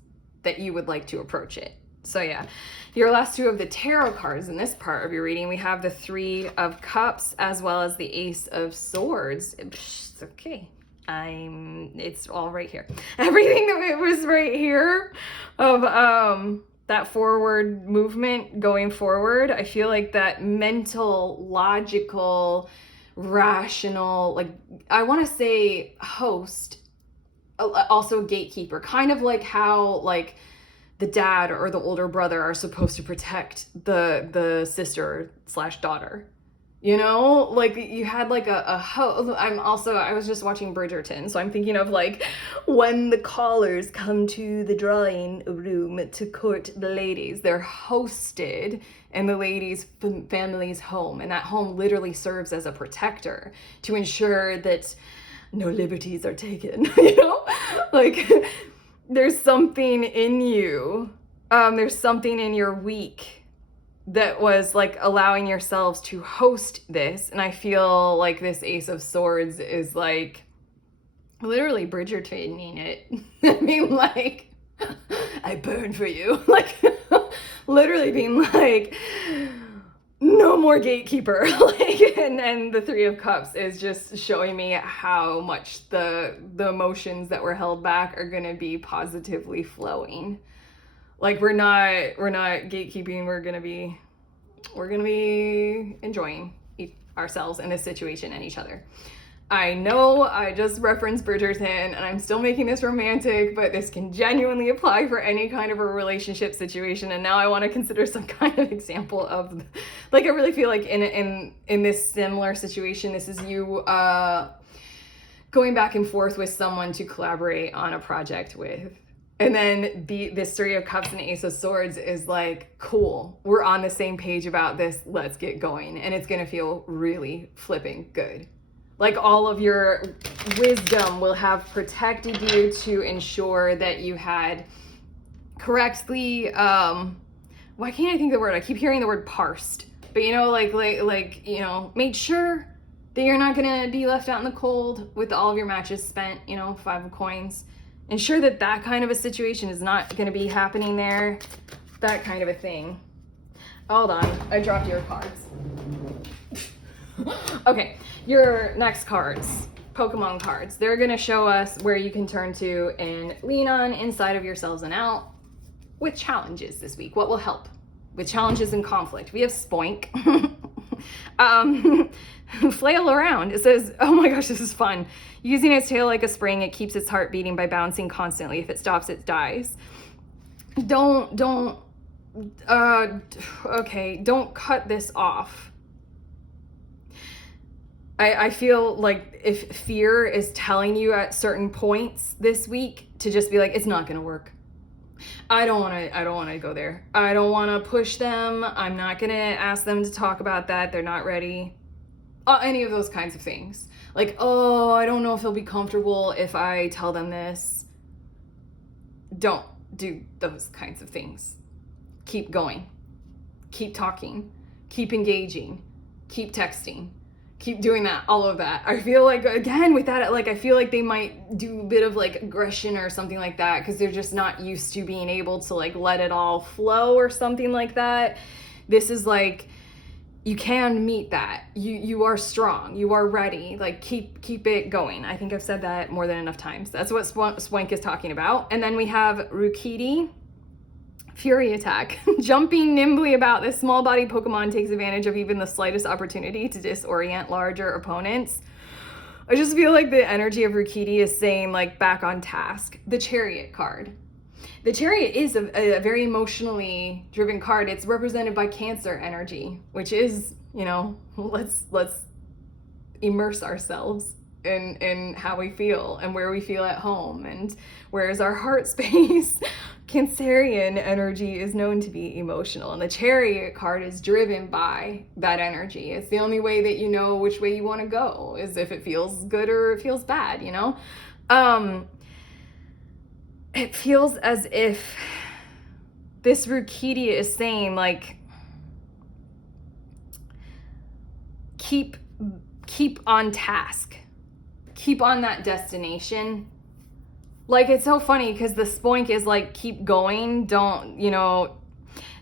that you would like to approach it. So yeah, your last two of the tarot cards in this part of your reading, we have the Three of Cups as well as the Ace of Swords. It's okay. It's all right here. Everything that was right here of that forward movement going forward. I feel like that mental, logical, rational, like I want to say host, also gatekeeper, kind of like how like the dad or the older brother are supposed to protect the sister / daughter. You know, like you had like I was just watching Bridgerton, so I'm thinking of like when the callers come to the drawing room to court the ladies, they're hosted in the ladies' family's home, and that home literally serves as a protector to ensure that no liberties are taken, you know, like there's something in you, there's something in your week that was like allowing yourselves to host this. And I feel like this Ace of Swords is like literally Bridgertoning it. I mean, like, I burn for you. Like, literally being like, no more gatekeeper. Like, and the Three of Cups is just showing me how much the emotions that were held back are gonna be positively flowing. Like we're not gatekeeping, we're gonna be enjoying ourselves in this situation and each other. I know I just referenced Bridgerton and I'm still making this romantic, but this can genuinely apply for any kind of a relationship situation. And now I want to consider some kind of example of, like, I really feel like in this similar situation, this is you going back and forth with someone to collaborate on a project with. And then this Three of Cups and Ace of Swords is like, cool, we're on the same page about this, let's get going. And it's gonna feel really flipping good. Like all of your wisdom will have protected you to ensure that you had correctly, why can't I think of the word? I keep hearing the word parsed. But you know, like you know, made sure that you're not gonna be left out in the cold with all of your matches spent, you know, 5 of coins. Ensure that that kind of a situation is not going to be happening there. That kind of a thing. Hold on. I dropped your cards. Okay. Your next cards. Pokemon cards. They're going to show us where you can turn to and lean on inside of yourselves and out with challenges this week. What will help? With challenges and conflict. We have Spoink. Flail around. It says, oh my gosh, this is fun. Using its tail like a spring, it keeps its heart beating by bouncing constantly. If it stops, it dies. Don't cut this off. I feel like if fear is telling you at certain points this week to just be like, it's not gonna work. I don't want to go there. I don't want to push them. I'm not going to ask them to talk about that. They're not ready. Any of those kinds of things. Like, oh, I don't know if they'll be comfortable if I tell them this. Don't do those kinds of things. Keep going. Keep talking. Keep engaging. Keep texting. Keep doing that, all of that. I feel like, again, with that, like, I feel like they might do a bit of, like, aggression or something like that because they're just not used to being able to, like, let it all flow or something like that. This is, like, you can meet that. You are strong. You are ready. Like, keep it going. I think I've said that more than enough times. That's what Swank is talking about. And then we have Rukidi. Fury attack. Jumping nimbly about, this small body Pokemon takes advantage of even the slightest opportunity to disorient larger opponents. I just feel like the energy of Rukidi is saying, like, back on task. The Chariot card. The Chariot is a very emotionally driven card. It's represented by Cancer energy, which is, you know, let's immerse ourselves in how we feel and where we feel at home and where is our heart space. Cancerian energy is known to be emotional, and the Chariot card is driven by that energy. It's the only way that you know which way you want to go, is if it feels good or it feels bad, you know? It feels as if this Rukidia is saying, like, keep on task. Keep on that destination. Like, it's so funny because the spoink is like, keep going. Don't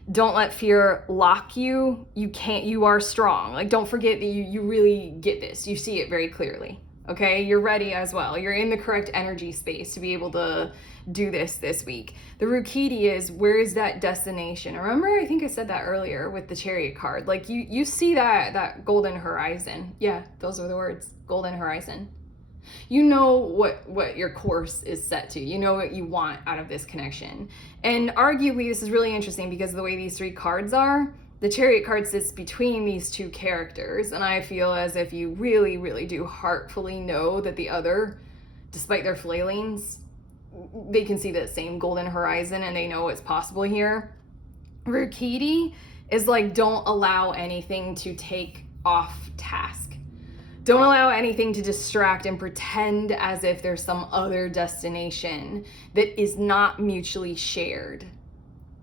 let fear lock you. You are strong. Like, don't forget that you really get this. You see it very clearly. Okay, you're ready as well. You're in the correct energy space to be able to do this week. The Rukidia is, where is that destination? Remember, I think I said that earlier with the Chariot card. Like, you see that golden horizon. Yeah, those are the words, golden horizon. You know what your course is set to. You know what you want out of this connection. And arguably, this is really interesting because of the way these three cards are. The Chariot card sits between these two characters, and I feel as if you really, really do heartfully know that the other, despite their flailings, they can see that same golden horizon and they know it's possible here. Rukidi is like, don't allow anything to take off task. Don't allow anything to distract and pretend as if there's some other destination that is not mutually shared.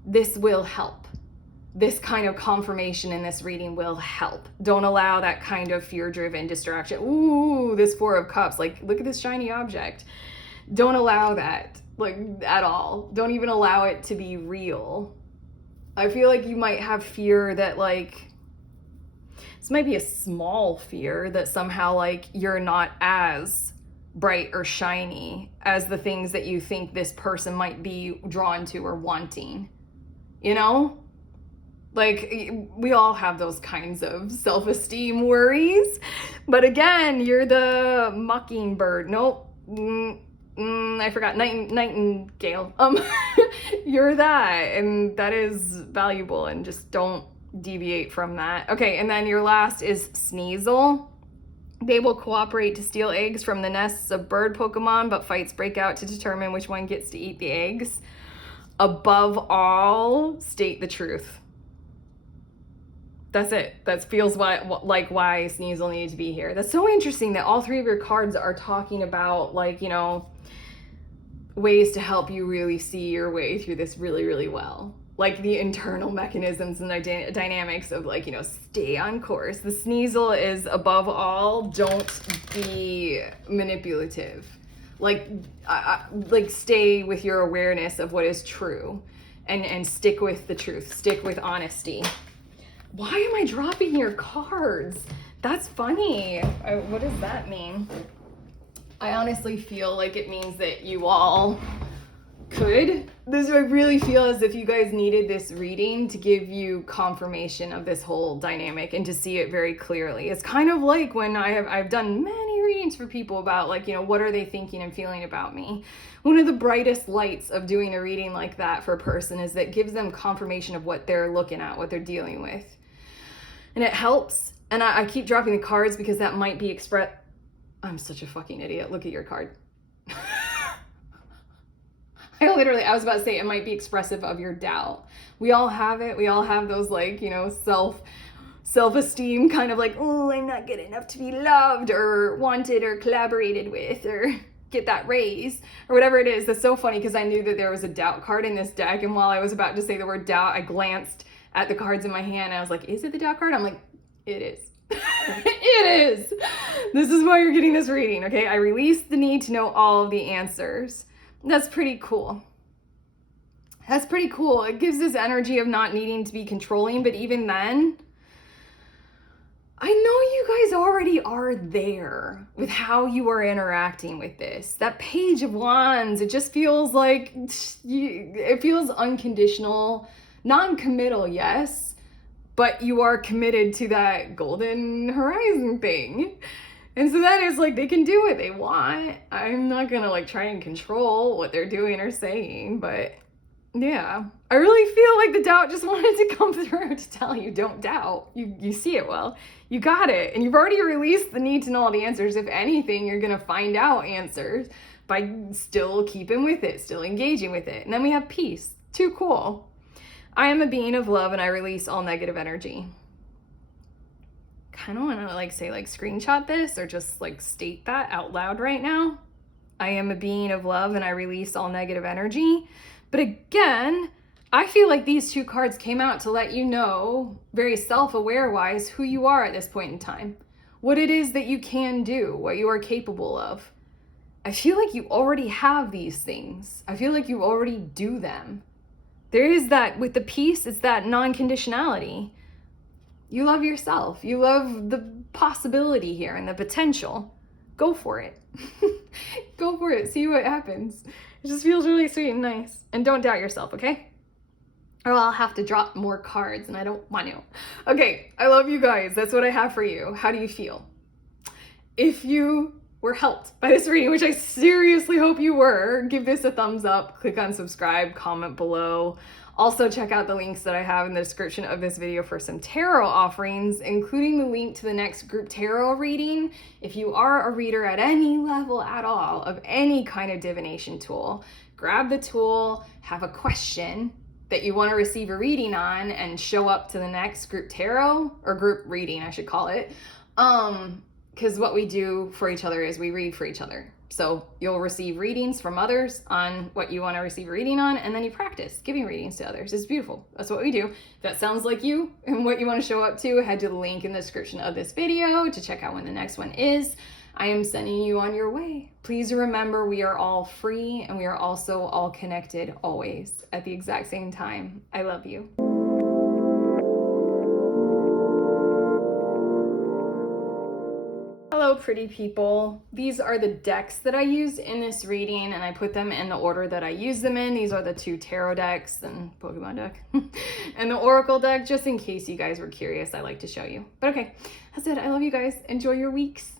This will help. This kind of confirmation in this reading will help. Don't allow that kind of fear-driven distraction. Ooh, this Four of Cups. Like, look at this shiny object. Don't allow that, like, at all. Don't even allow it to be real. I feel like you might have fear that, like, this might be a small fear that somehow, like, you're not as bright or shiny as the things that you think this person might be drawn to or wanting. You know? Like, we all have those kinds of self-esteem worries. But again, you're the mockingbird. Nope. I forgot. Nightingale. You're that. And that is valuable. And just don't deviate from that. Okay, and then your last is Sneasel. They will cooperate to steal eggs from the nests of bird Pokemon, but fights break out to determine which one gets to eat the eggs. Above all, state the truth. That's it. That feels why Sneasel needed to be here. That's so interesting that all three of your cards are talking about, like, you know, ways to help you really see your way through this really, really well. Like the internal mechanisms and dynamics of, like, you know, stay on course. The Sneasel is, above all, don't be manipulative. Like, stay with your awareness of what is true and stick with the truth. Stick with honesty. Why am I dropping your cards? That's funny. What does that mean? I honestly feel like it means that you all could. I really feel as if you guys needed this reading to give you confirmation of this whole dynamic and to see it very clearly. It's kind of like when I've done many readings for people about, like, you know, what are they thinking and feeling about me? One of the brightest lights of doing a reading like that for a person is that it gives them confirmation of what they're looking at, what they're dealing with. And it helps. And I keep dropping the cards because that might be I'm such a fucking idiot. Look at your card. I was about to say it might be expressive of your doubt. We all have it. We all have those, like, you know, self-esteem kind of like, oh, I'm not good enough to be loved or wanted or collaborated with or get that raise or whatever it is. That's so funny because I knew that there was a doubt card in this deck. And while I was about to say the word doubt, I glanced at the cards in my hand. And I was like, is it the doubt card? I'm like, it is. It is. This is why you're getting this reading, okay? I released the need to know all of the answers. That's pretty cool. That's pretty cool. It gives this energy of not needing to be controlling, but even then, I know you guys already are there with how you are interacting with this. That Page of Wands, it just feels like, it feels unconditional, non-committal, yes, but you are committed to that golden horizon thing. And so that is like, they can do what they want. I'm not gonna like try and control what they're doing or saying, but Yeah. I really feel like the doubt just wanted to come through to tell you, don't doubt. You see it well. You got it. And you've already released the need to know all the answers. If anything, you're going to find out answers by still keeping with it, still engaging with it. And then we have peace. Too cool. I am a being of love and I release all negative energy. Kind of want to like say like screenshot this or just like state that out loud right now. I am a being of love and I release all negative energy. But again, I feel like these two cards came out to let you know, very self-aware wise, who you are at this point in time. What it is that you can do, what you are capable of. I feel like you already have these things. I feel like you already do them. There is that, with the peace, it's that non-conditionality. You love yourself. You love the possibility here and the potential. Go for it. Go for it. See what happens. It just feels really sweet and nice. And don't doubt yourself, okay? Or I'll have to drop more cards and I don't want to. Okay, I love you guys. That's what I have for you. How do you feel? If you were helped by this reading, which I seriously hope you were, give this a thumbs up, click on subscribe, comment below. Also check out the links that I have in the description of this video for some tarot offerings, including the link to the next group tarot reading. If you are a reader at any level at all of any kind of divination tool, grab the tool, have a question that you want to receive a reading on, and show up to the next group tarot, or group reading I should call it. Because what we do for each other is we read for each other. So you'll receive readings from others on what you want to receive a reading on, and then you practice giving readings to others. It's beautiful. That's what we do. If that sounds like you and what you want to show up to, head to the link in the description of this video to check out when the next one is. I am sending you on your way. Please remember, we are all free and we are also all connected always at the exact same time. I love you. Hello, pretty people. These are the decks that I used in this reading, and I put them in the order that I use them in. These are the two tarot decks and Pokemon deck and the Oracle deck, just in case you guys were curious. I like to show you. But okay, that's it. I love you guys. Enjoy your weeks.